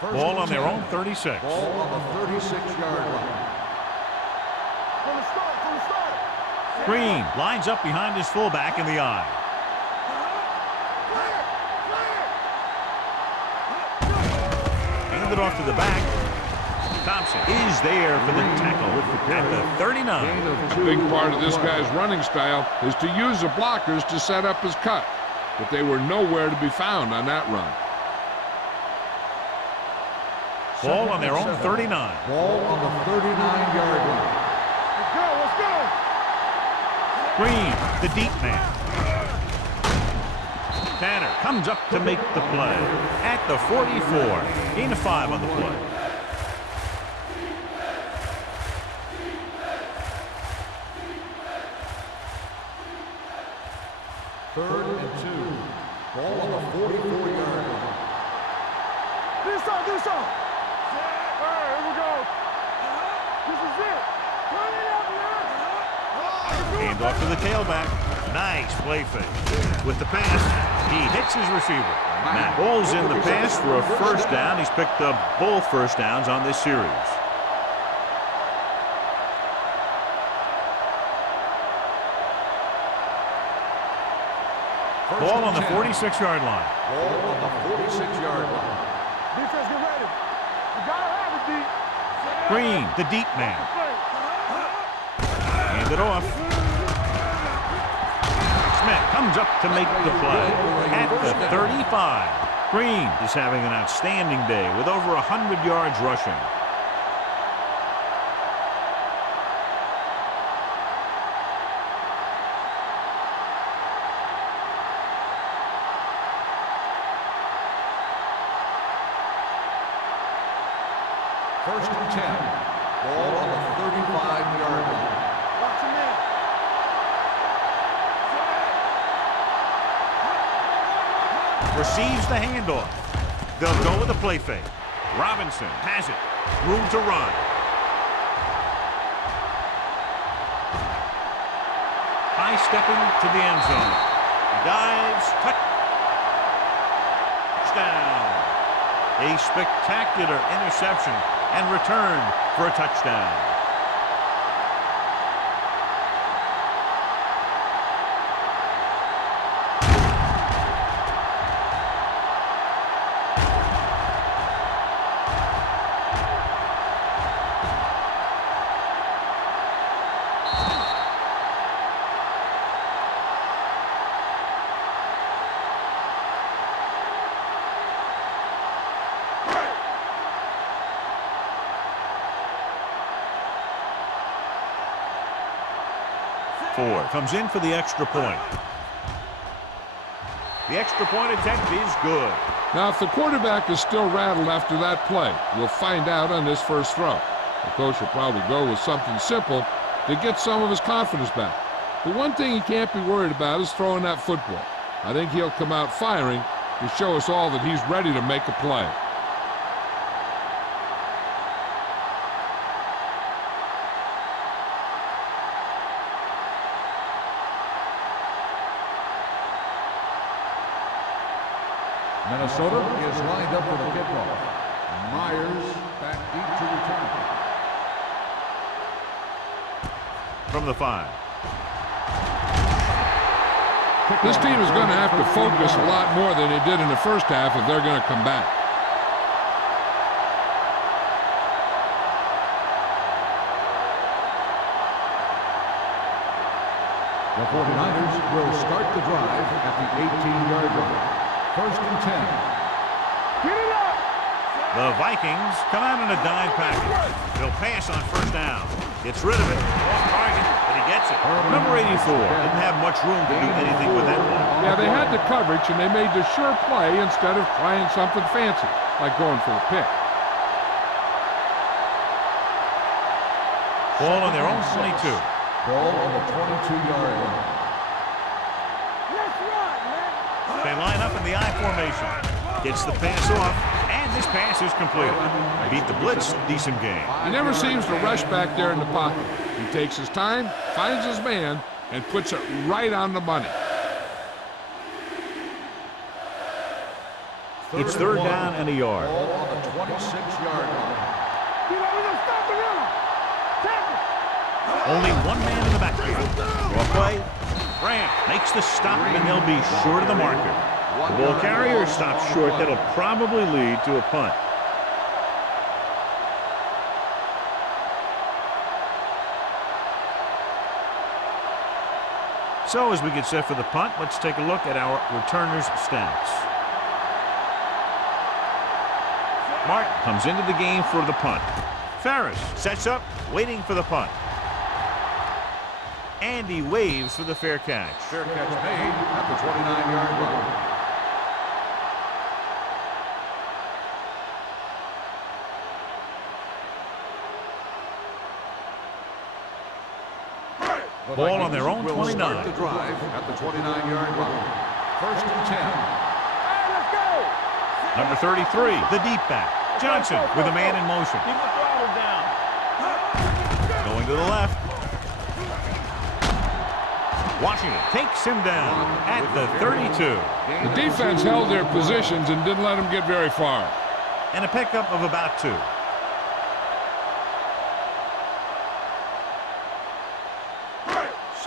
Ball on their own 36. Ball on the 36-yard line. From the start, from the start. Green lines up behind his fullback in the eye. Hand it off to the back. Thompson is there for the tackle at the 39. A big part of this guy's running style is to use the blockers to set up his cut. But they were nowhere to be found on that run. Ball on their own 39. Ball on the 39-yard line. Let's go, let's go. Green, the deep man. Tanner comes up to make the play at the 44. Gain of 5 on the play. Third and 2. Ball on the 44-yard line. This on, this on. All right, here we go. This is it. Turn it up, man. Hand off to the tailback. Nice play fake. With the pass, he hits his receiver. Matt Ball's in the pass for a first down. He's picked up both first downs on this series. Ball on the 46-yard line. Ball on the 46-yard line. Defense, get ready. You gotta have it, D. Green, the deep man. Hand it off. Smith comes up to make the play at the 35. Green is having an outstanding day with over 100 yards rushing. First and 10. Ball on the 35-yard line. Watch him in. Receives the handoff. They'll go with a play fake. Robinson has it. Room to run. High stepping to the end zone. He dives. Touchdown. A spectacular interception and return for a touchdown. Comes in for the extra point. The extra point attempt is good. Now, if the quarterback is still rattled after that play, we'll find out on this first throw. The coach will probably go with something simple to get some of his confidence back. The one thing he can't be worried about is throwing that football. I think he'll come out firing to show us all that he's ready to make a play. Minnesota is lined up for the kickoff. Myers back deep to return. From the 5. This team is going to have to focus a lot more than they did in the first half if they're going to come back. The 49ers will start the drive at the 18-yard line. 1st and 10. Get it up! The Vikings come out in a dime package. They'll pass on 1st down. Gets rid of it. Off target, but he gets it. Number 84 didn't have much room to do anything with that one. Yeah, they had the coverage, and they made the sure play instead of trying something fancy, like going for a pick. Ball on their own 22. Ball on the 22-yard line. Let's run, man! They line up in the I formation. Gets the pass off, and this pass is completed. Beat the blitz, decent game. He never seems to rush back there in the pocket. He takes his time, finds his man, and puts it right on the money. It's 3rd down and a yard. Ball on the 26-yard line. You know, we're gonna stop the run! Tackle! Only one man in the backfield. Draw play. Grant makes the stop, and they'll be short of the marker. The ball carrier stops short. That'll probably lead to a punt. So as we get set for the punt, let's take a look at our returners' stats. Martin comes into the game for the punt. Ferris sets up, waiting for the punt. And he waves for the fair catch. Fair catch made at the 29-yard line. Ball on their own 29. Start the drive at the 29-yard line. 1st and 10. Hey, let's go! Number 33, the deep back. Johnson with a man in motion. Keep the throttle down. Going to the left. Washington takes him down at the 32. The defense held their positions and didn't let them get very far. And a pickup of about 2.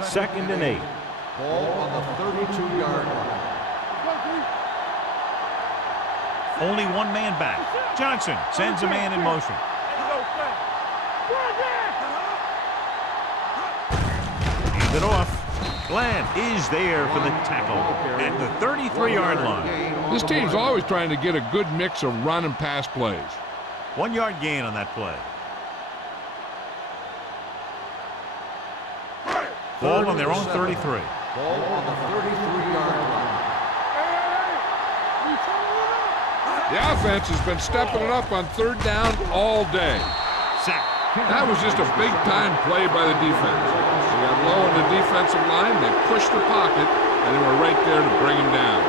Second and 8. Ball on the 32-yard line. Only one man back. Johnson sends a man in motion. Hand it off. Glenn is there for the tackle at the 33-yard line. This team's always trying to get a good mix of run and pass plays. 1 yard gain on that play. Ball on their own 33. Ball on the 33-yard line. The offense has been stepping it up on 3rd down all day. Sack. That was just a big-time play by the defense. They got low in the defensive line, they pushed the pocket, and they were right there to bring him down.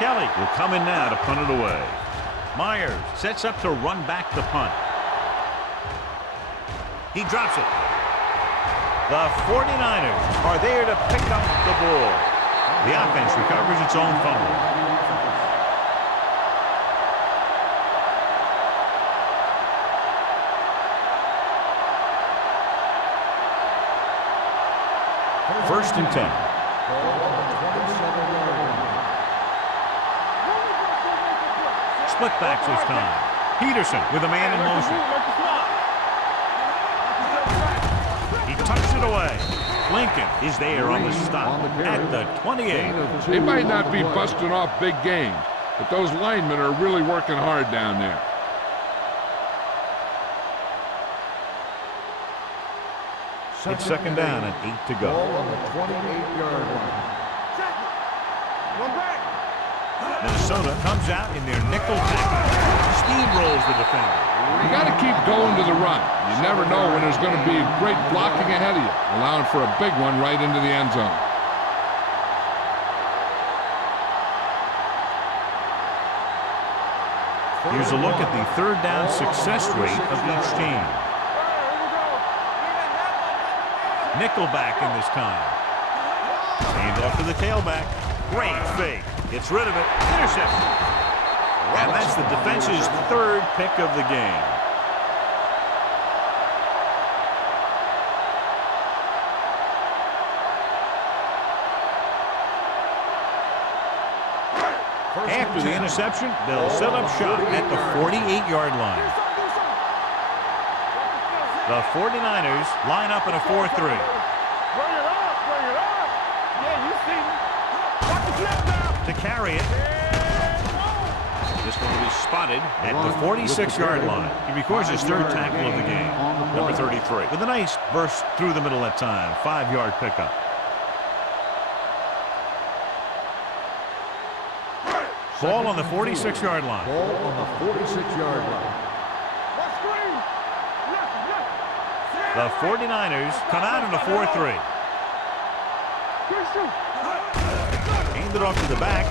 Kelly will come in now to punt it away. Myers sets up to run back the punt. He drops it. The 49ers are there to pick up the ball. The offense recovers its own fumble. First and 10. Split backs this time. Peterson with a man in motion. He tucks it away. Lincoln is there on the stop at the 28. They might not be busting off big games, but those linemen are really working hard down there. It's 2nd down and 8 to go. Ball on the 28-yard line. Minnesota comes out in their nickel package. Steamrolls the defender. You got to keep going to the run. You never know when there's going to be great blocking ahead of you, allowing for a big one right into the end zone. Here's a look at the 3rd down success rate of each team. Nickelback in this time. Hand off to the tailback. Great fake. Gets rid of it. Interception. And that's the defense's 3rd pick of the game. After the interception, they'll set up shop at the 48-yard line. The 49ers line up in a 4-3. Bring it up, bring it up. Yeah, you see me. Watch the flip now. To carry it. This one will be spotted at the 46-yard line. He records his third tackle of the game, number 33. With a nice burst through the middle that time, 5-yard pickup. Ball on the 46-yard line. Ball on the 46-yard line. What screen? Left. The 49ers come out in a 4-3. Hand it off to the back.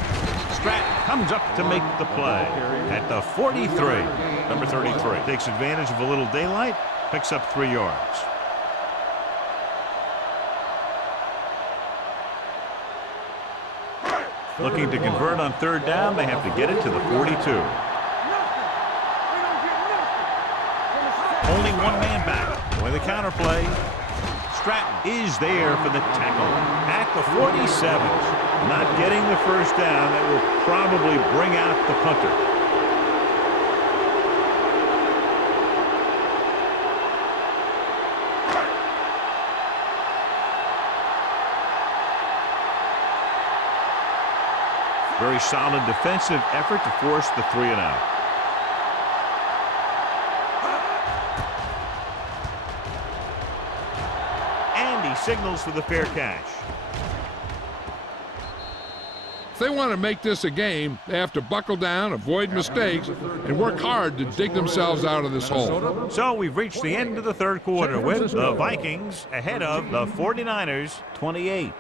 Stratton comes up to make the play at the 43. Number 33 takes advantage of a little daylight, picks up 3 yards. Looking to convert on third down, they have to get it to the 42. Only one man back. With the counterplay, Stratton is there for the tackle at the 47. Not getting the first down. That will probably bring out the punter. Very solid defensive effort to force the 3 and out. And he signals for the fair catch. If they want to make this a game, they have to buckle down, avoid mistakes, and work hard to dig themselves out of this hole. So we've reached the end of the third quarter with the Vikings ahead of the 49ers 28-13.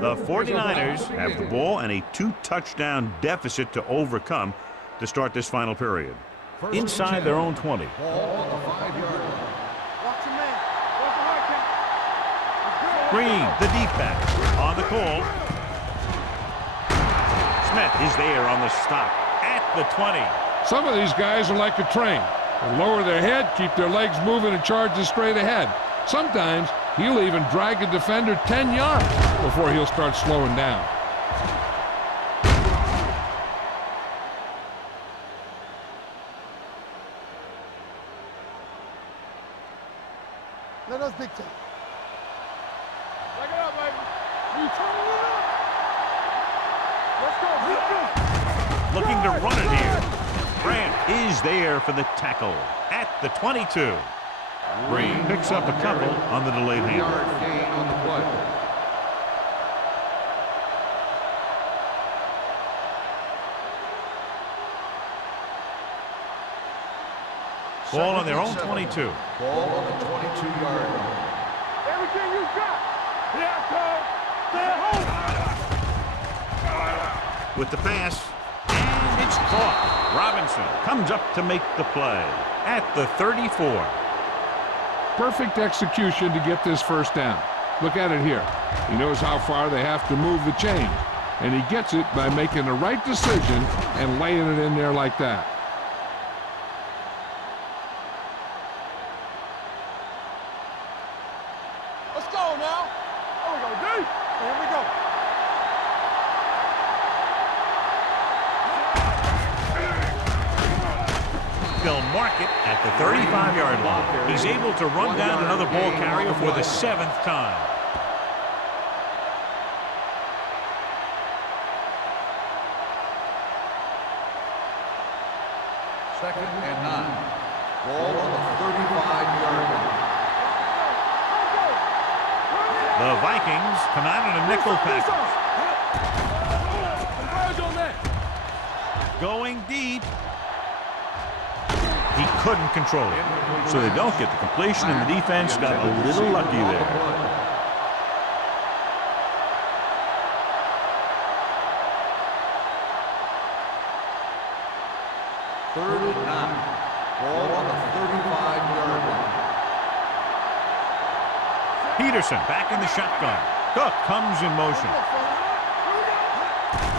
The 49ers have the ball and a 2-touchdown deficit to overcome to start this final period. Inside their own 20. Watch your man. Watch the hard count. Green, the deep back, on the call. Smith is there on the stop at the 20. Some of these guys are like a train. They lower their head, keep their legs moving, and charge it straight ahead. Sometimes he'll even drag a defender 10 yards before he'll start slowing down. Let us dictate. Back it up, baby. You turn it up. Let's go. Looking to run it here. Grant is there for the tackle at the 22. Green picks up a couple on the delayed handle. Yard gain on the play. Ball on their own 22. Ball on the 22-yard line. Everything you got. Yeah, Cole. Stay home. With the pass, and it's caught. Robinson comes up to make the play at the 34. Perfect execution to get this first down. Look at it here. He knows how far they have to move the chain, and he gets it by making the right decision and laying it in there like that. Let's go now. There we go, D. Here we go. They'll mark it at the 35-yard line. He's able to run down another ball carrier for the 7th time. Second and 9. Ball on the 35-yard line. The Vikings come out in a nickel package. Going deep. He couldn't control it. So they don't get the completion, and the defense got a little lucky there. Third and 9. Ball on the 35-yard line. Peterson back in the shotgun. Cook comes in motion.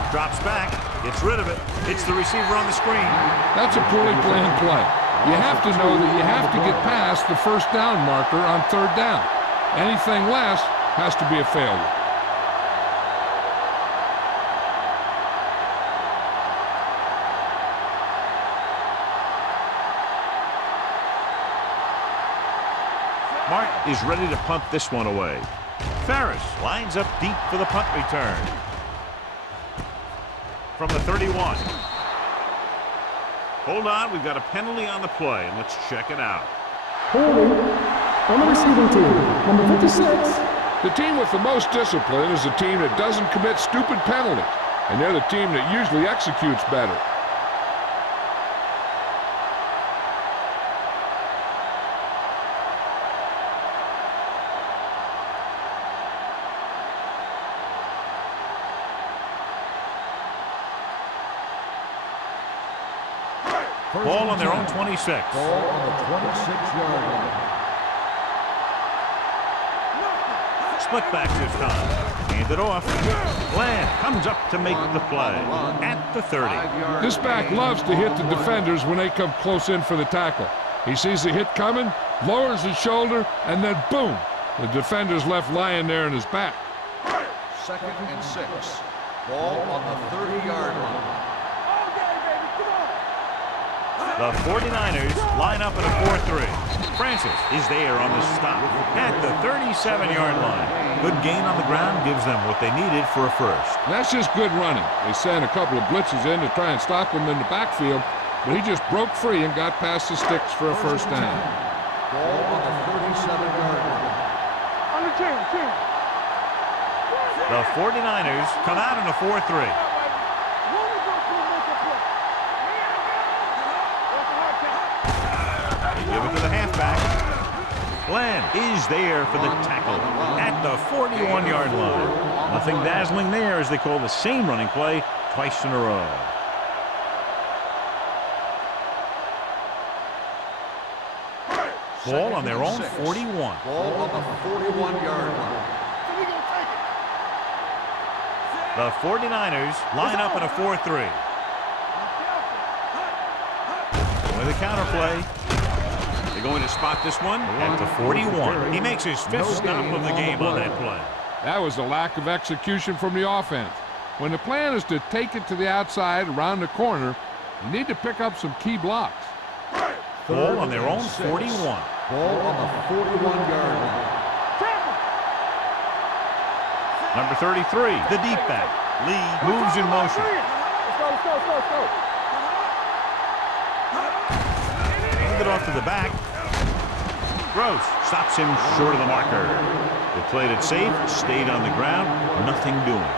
Drops back, gets rid of it. Hits the receiver on the screen. That's a poorly planned play. You have to know that you have to get past the first down marker on third down. Anything less has to be a failure. is ready to punt this one away. Ferris lines up deep for the punt return. From the 31. Hold on, we've got a penalty on the play, and let's check it out. Holding on the receiving team. Number 56. The team with the most discipline is the team that doesn't commit stupid penalties, and they're the team that usually executes better. Ball on their own 26. Ball on the 26-yard line. Split back this time. Hand it off. Bland comes up to make the play at the 30. This back loves to hit the defenders when they come close in for the tackle. He sees the hit coming, lowers his shoulder, and then boom, the defender's left lying there in his back. 2nd and 6. Ball on the 30-yard line. The 49ers line up in a 4-3. Francis is there on the stop at the 37-yard line. Good gain on the ground gives them what they needed for a first. That's just good running. They sent a couple of blitzes in to try and stop him in the backfield, but he just broke free and got past the sticks for a first down. Ball on the 37-yard line. On the 10. The 49ers come out in a 4-3. Give it to the halfback. Bland is there for the tackle at the 41-yard line. Nothing dazzling there as they call the same running play twice in a row. Ball on their own 41. Ball on the 41-yard line. The 49ers line up in a 4-3. With a counterplay. They're going to spot this one at the 41. He makes his 5th stop of the game on that play. That was a lack of execution from the offense. When the plan is to take it to the outside around the corner, you need to pick up some key blocks. Ball on their own 41. Ball on the 41-yard line. Number 33, the deep back. Lee moves in motion. Let's go. Hand it off to the back. Gross stops him short of the marker. They played it safe, stayed on the ground, nothing doing.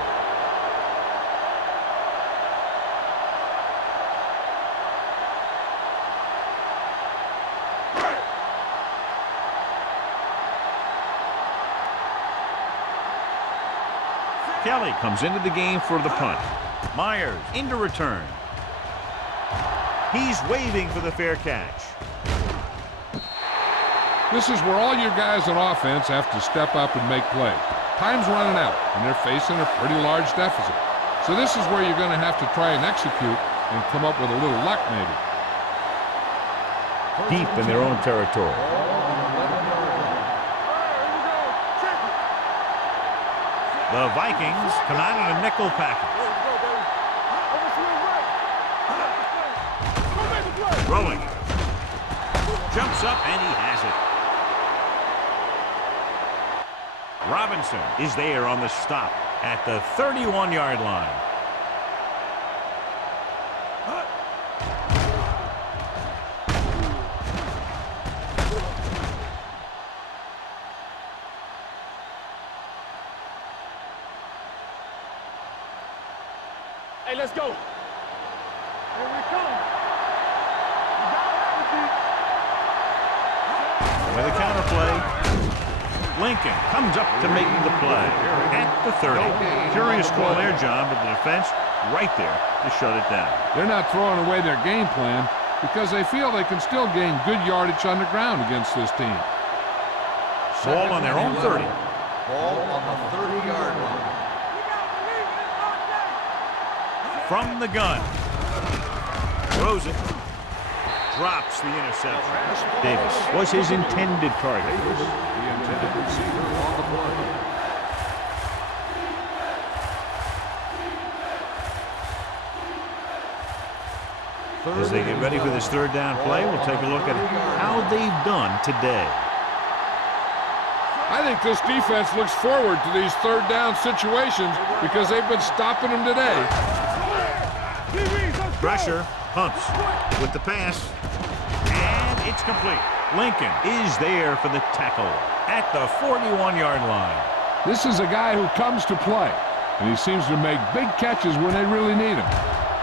Kelly comes into the game for the punt. Myers into return. He's waving for the fair catch. This is where all your guys on offense have to step up and make plays. Time's running out, and they're facing a pretty large deficit. So this is where you're going to have to try and execute and come up with a little luck, maybe. Deep in their own territory. The Vikings come out in a nickel package. Rolling. Jumps up and he has it. Robinson is there on the stop at the 31-yard line. Hey, let's go. Here we come. With a counterplay, Lincoln comes up to make the play at the 30. Curious call there, John, but the defense right there to shut it down. They're not throwing away their game plan because they feel they can still gain good yardage on the ground against this team. Ball on their own 30. Ball on the 30-yard line. From the gun. Throws it. Drops the interception. Davis was his intended target. The intended receiver on the play. As they get ready for this third down play, we'll take a look at how they've done today. I think this defense looks forward to these third down situations because they've been stopping them today. Pressure, pumps with the pass, and it's complete. Lincoln is there for the tackle at the 41-yard line. This is a guy who comes to play, and he seems to make big catches when they really need him.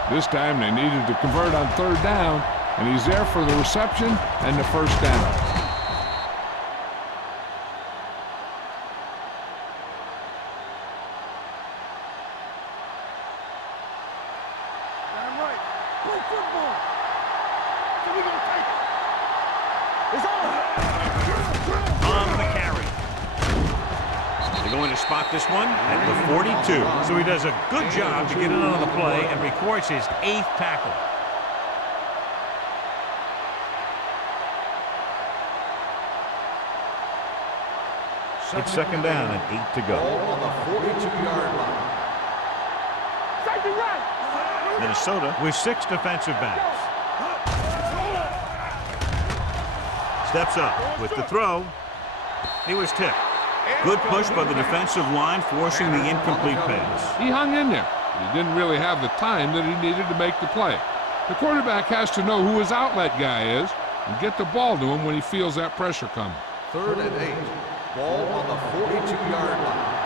This time they needed to convert on third down, and he's there for the reception and the first down. This one at the 42. So he does a good job to get in on the play and records his 8th tackle. It's second down and 8 to go. On the 42-yard line. Minnesota with 6 defensive backs. Steps up with the throw. He was tipped. Good push by the defensive line, forcing the incomplete pass. He hung in there. He didn't really have the time that he needed to make the play. The quarterback has to know who his outlet guy is and get the ball to him when he feels that pressure coming. 3rd and 8. Ball on the 42-yard line.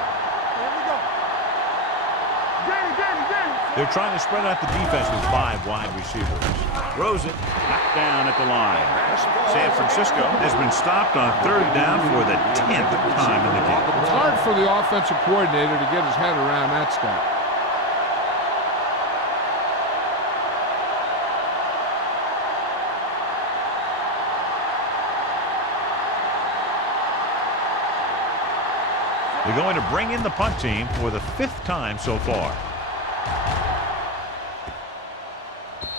They're trying to spread out the defense with 5 wide receivers. Throws it, knocked down at the line. San Francisco has been stopped on third down for the 10th time in the game. It's hard for the offensive coordinator to get his head around that stop. They're going to bring in the punt team for the 5th time so far.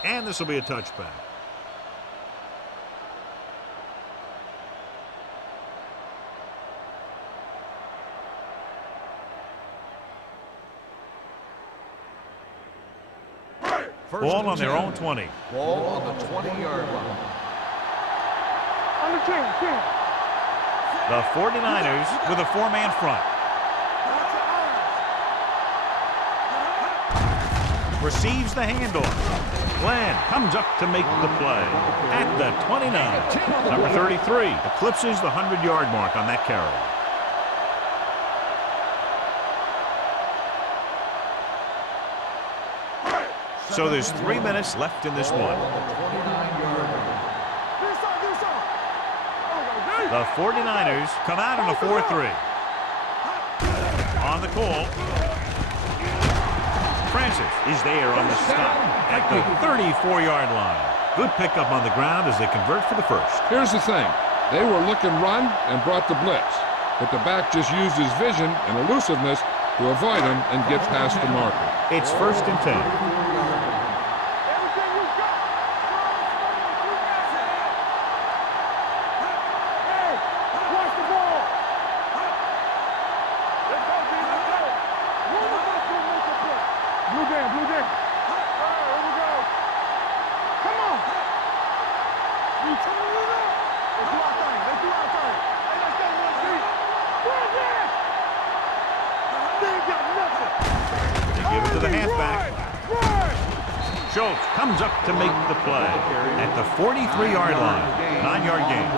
And this will be a touchback. Ball on their own 20. Ball on the 20-yard line. On the 10. The 49ers with a 4-man front. Receives the handoff. Glenn comes up to make the play at the 29. Number 33 eclipses the 100-yard mark on that carry. So there's 3 minutes left in this one. The 49ers come out in a 4-3. On the call. Francis is there on the stop at the 34-yard line. Good pickup on the ground as they convert for the first. Here's the thing. They were looking run and brought the blitz, but the back just used his vision and elusiveness to avoid him and get past the marker. It's 1st and 10. Comes up to make the play at the 43-yard line. 9-yard gain.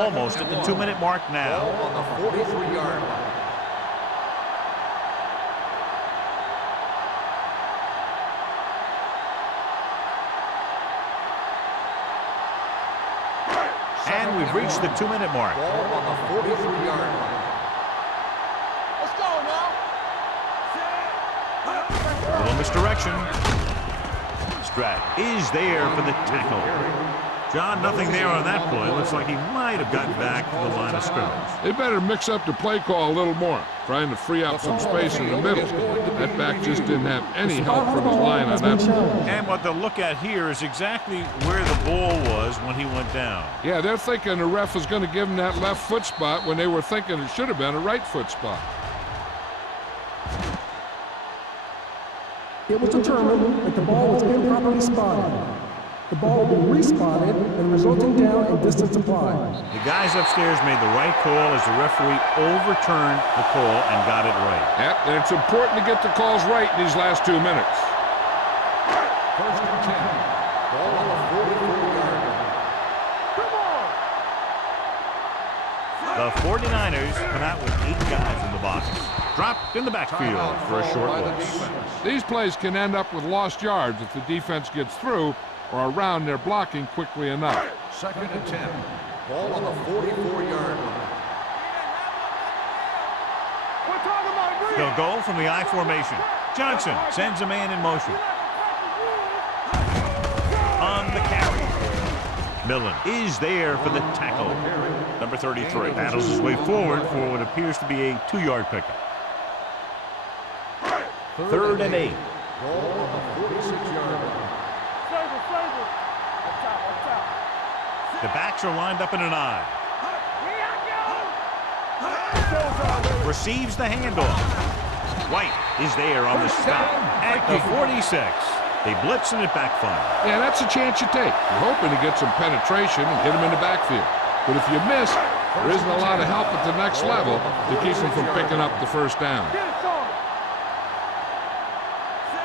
Almost at the 2-minute mark now. On the 43-yard line. And we've reached the 2-minute mark. Ball on the 43-yard line. Let's go now. Little misdirection. Strat is there for the tackle. John, nothing there on that play. Looks like he might have gotten back to the line of scrimmage. They better mix up the play call a little more, trying to free up some space in the middle. That back just didn't have any help from his line on that play. And what they'll look at here is exactly where the ball was when he went down. Yeah, they're thinking the ref is going to give him that left foot spot when they were thinking it should have been a right foot spot. It was determined that the ball was improperly spotted. The ball will be respotted and resulting down and distance applied. The guys upstairs made the right call as the referee overturned the call and got it right. Yep, and it's important to get the calls right in these last 2 minutes. First and 10. Ball on the 44-yard line. Come on! The 49ers come out with 8 guys in the box. Dropped in the backfield for a short loss. These plays can end up with lost yards if the defense gets through or around their blocking quickly enough. Second and 10. Ball on the 44-yard line. We're talking about Breeze. They'll go from the I formation. Johnson sends a man in motion. On the carry. Millen is there for the tackle. Number 33 battles his way forward for what appears to be a 2-yard pickup. Third and 8. Ball on the 46-yard line. Flavor. Up top. The backs are lined up in an I. Receives the handoff. White is there on the stop at the 46. They blitz and it backfires. Yeah, that's a chance you take. You're hoping to get some penetration and get them in the backfield. But if you miss, there isn't a lot of help at the next level to keep them from picking up the first down.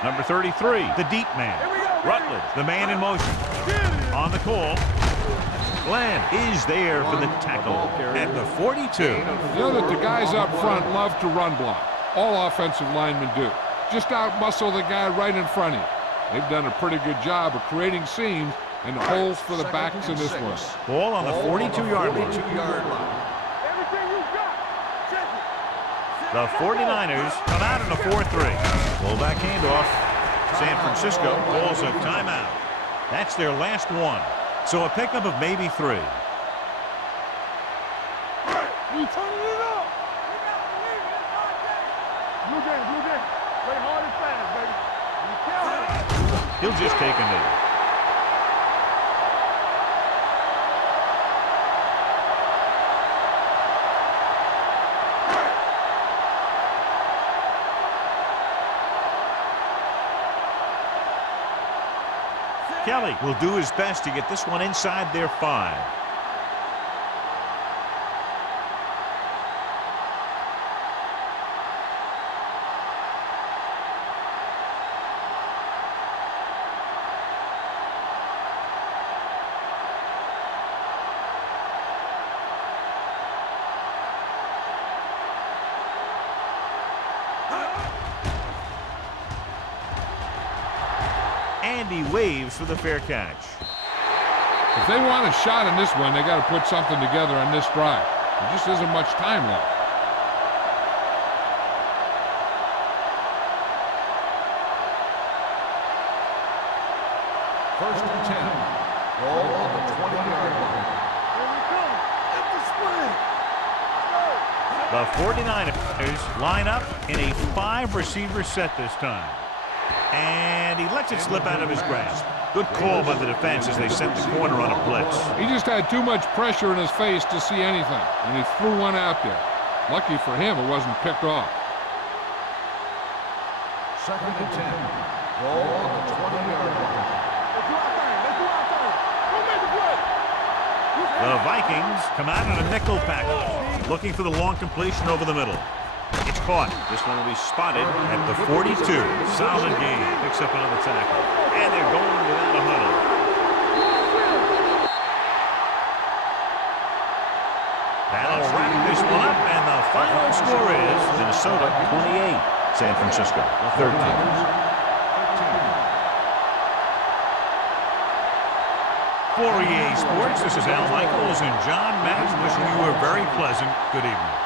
Number 33, the deep man. Rutledge, the man in motion. On the call. Glenn is there for the tackle at the 42. You know that the guys up front love to run block. All offensive linemen do. Just out-muscle the guy right in front of you. They've done a pretty good job of creating seams and holes for the backs in this one. Ball on the 42-yard line. Everything you got. Check it. The 49ers come out in a 4-3. Fullback handoff. San Francisco calls a timeout. That's their last one. So a pickup of maybe 3. We turning it up. Blue game. Play hard and fast, baby. You count it. He'll just take a knee. Kelly will do his best to get this one inside their 5. And he waves for the fair catch. If they want a shot in this one, they got to put something together on this drive. There just isn't much time left. First and 10. Ball on the 20-yard line. Here we come. At the spring. The 49ers line up in a 5-receiver set this time. And he lets it slip out of his grasp. Good call by the defense as they sent the corner on a blitz. He just had too much pressure in his face to see anything, and he threw one out there. Lucky for him, it wasn't picked off. Second and 10. Ball on the 20-yard line. Let's do our thing. Go make the play. The Vikings come out in a nickel package, looking for the long completion over the middle. It's caught. This one will be spotted at the 42. Solid game. Picks up another tackle. And they're going without a huddle. That'll wrap this one up, and the final score is Minnesota 28, San Francisco 13. For EA Sports, this is Al Michaels and John Madden wishing you a very pleasant good evening.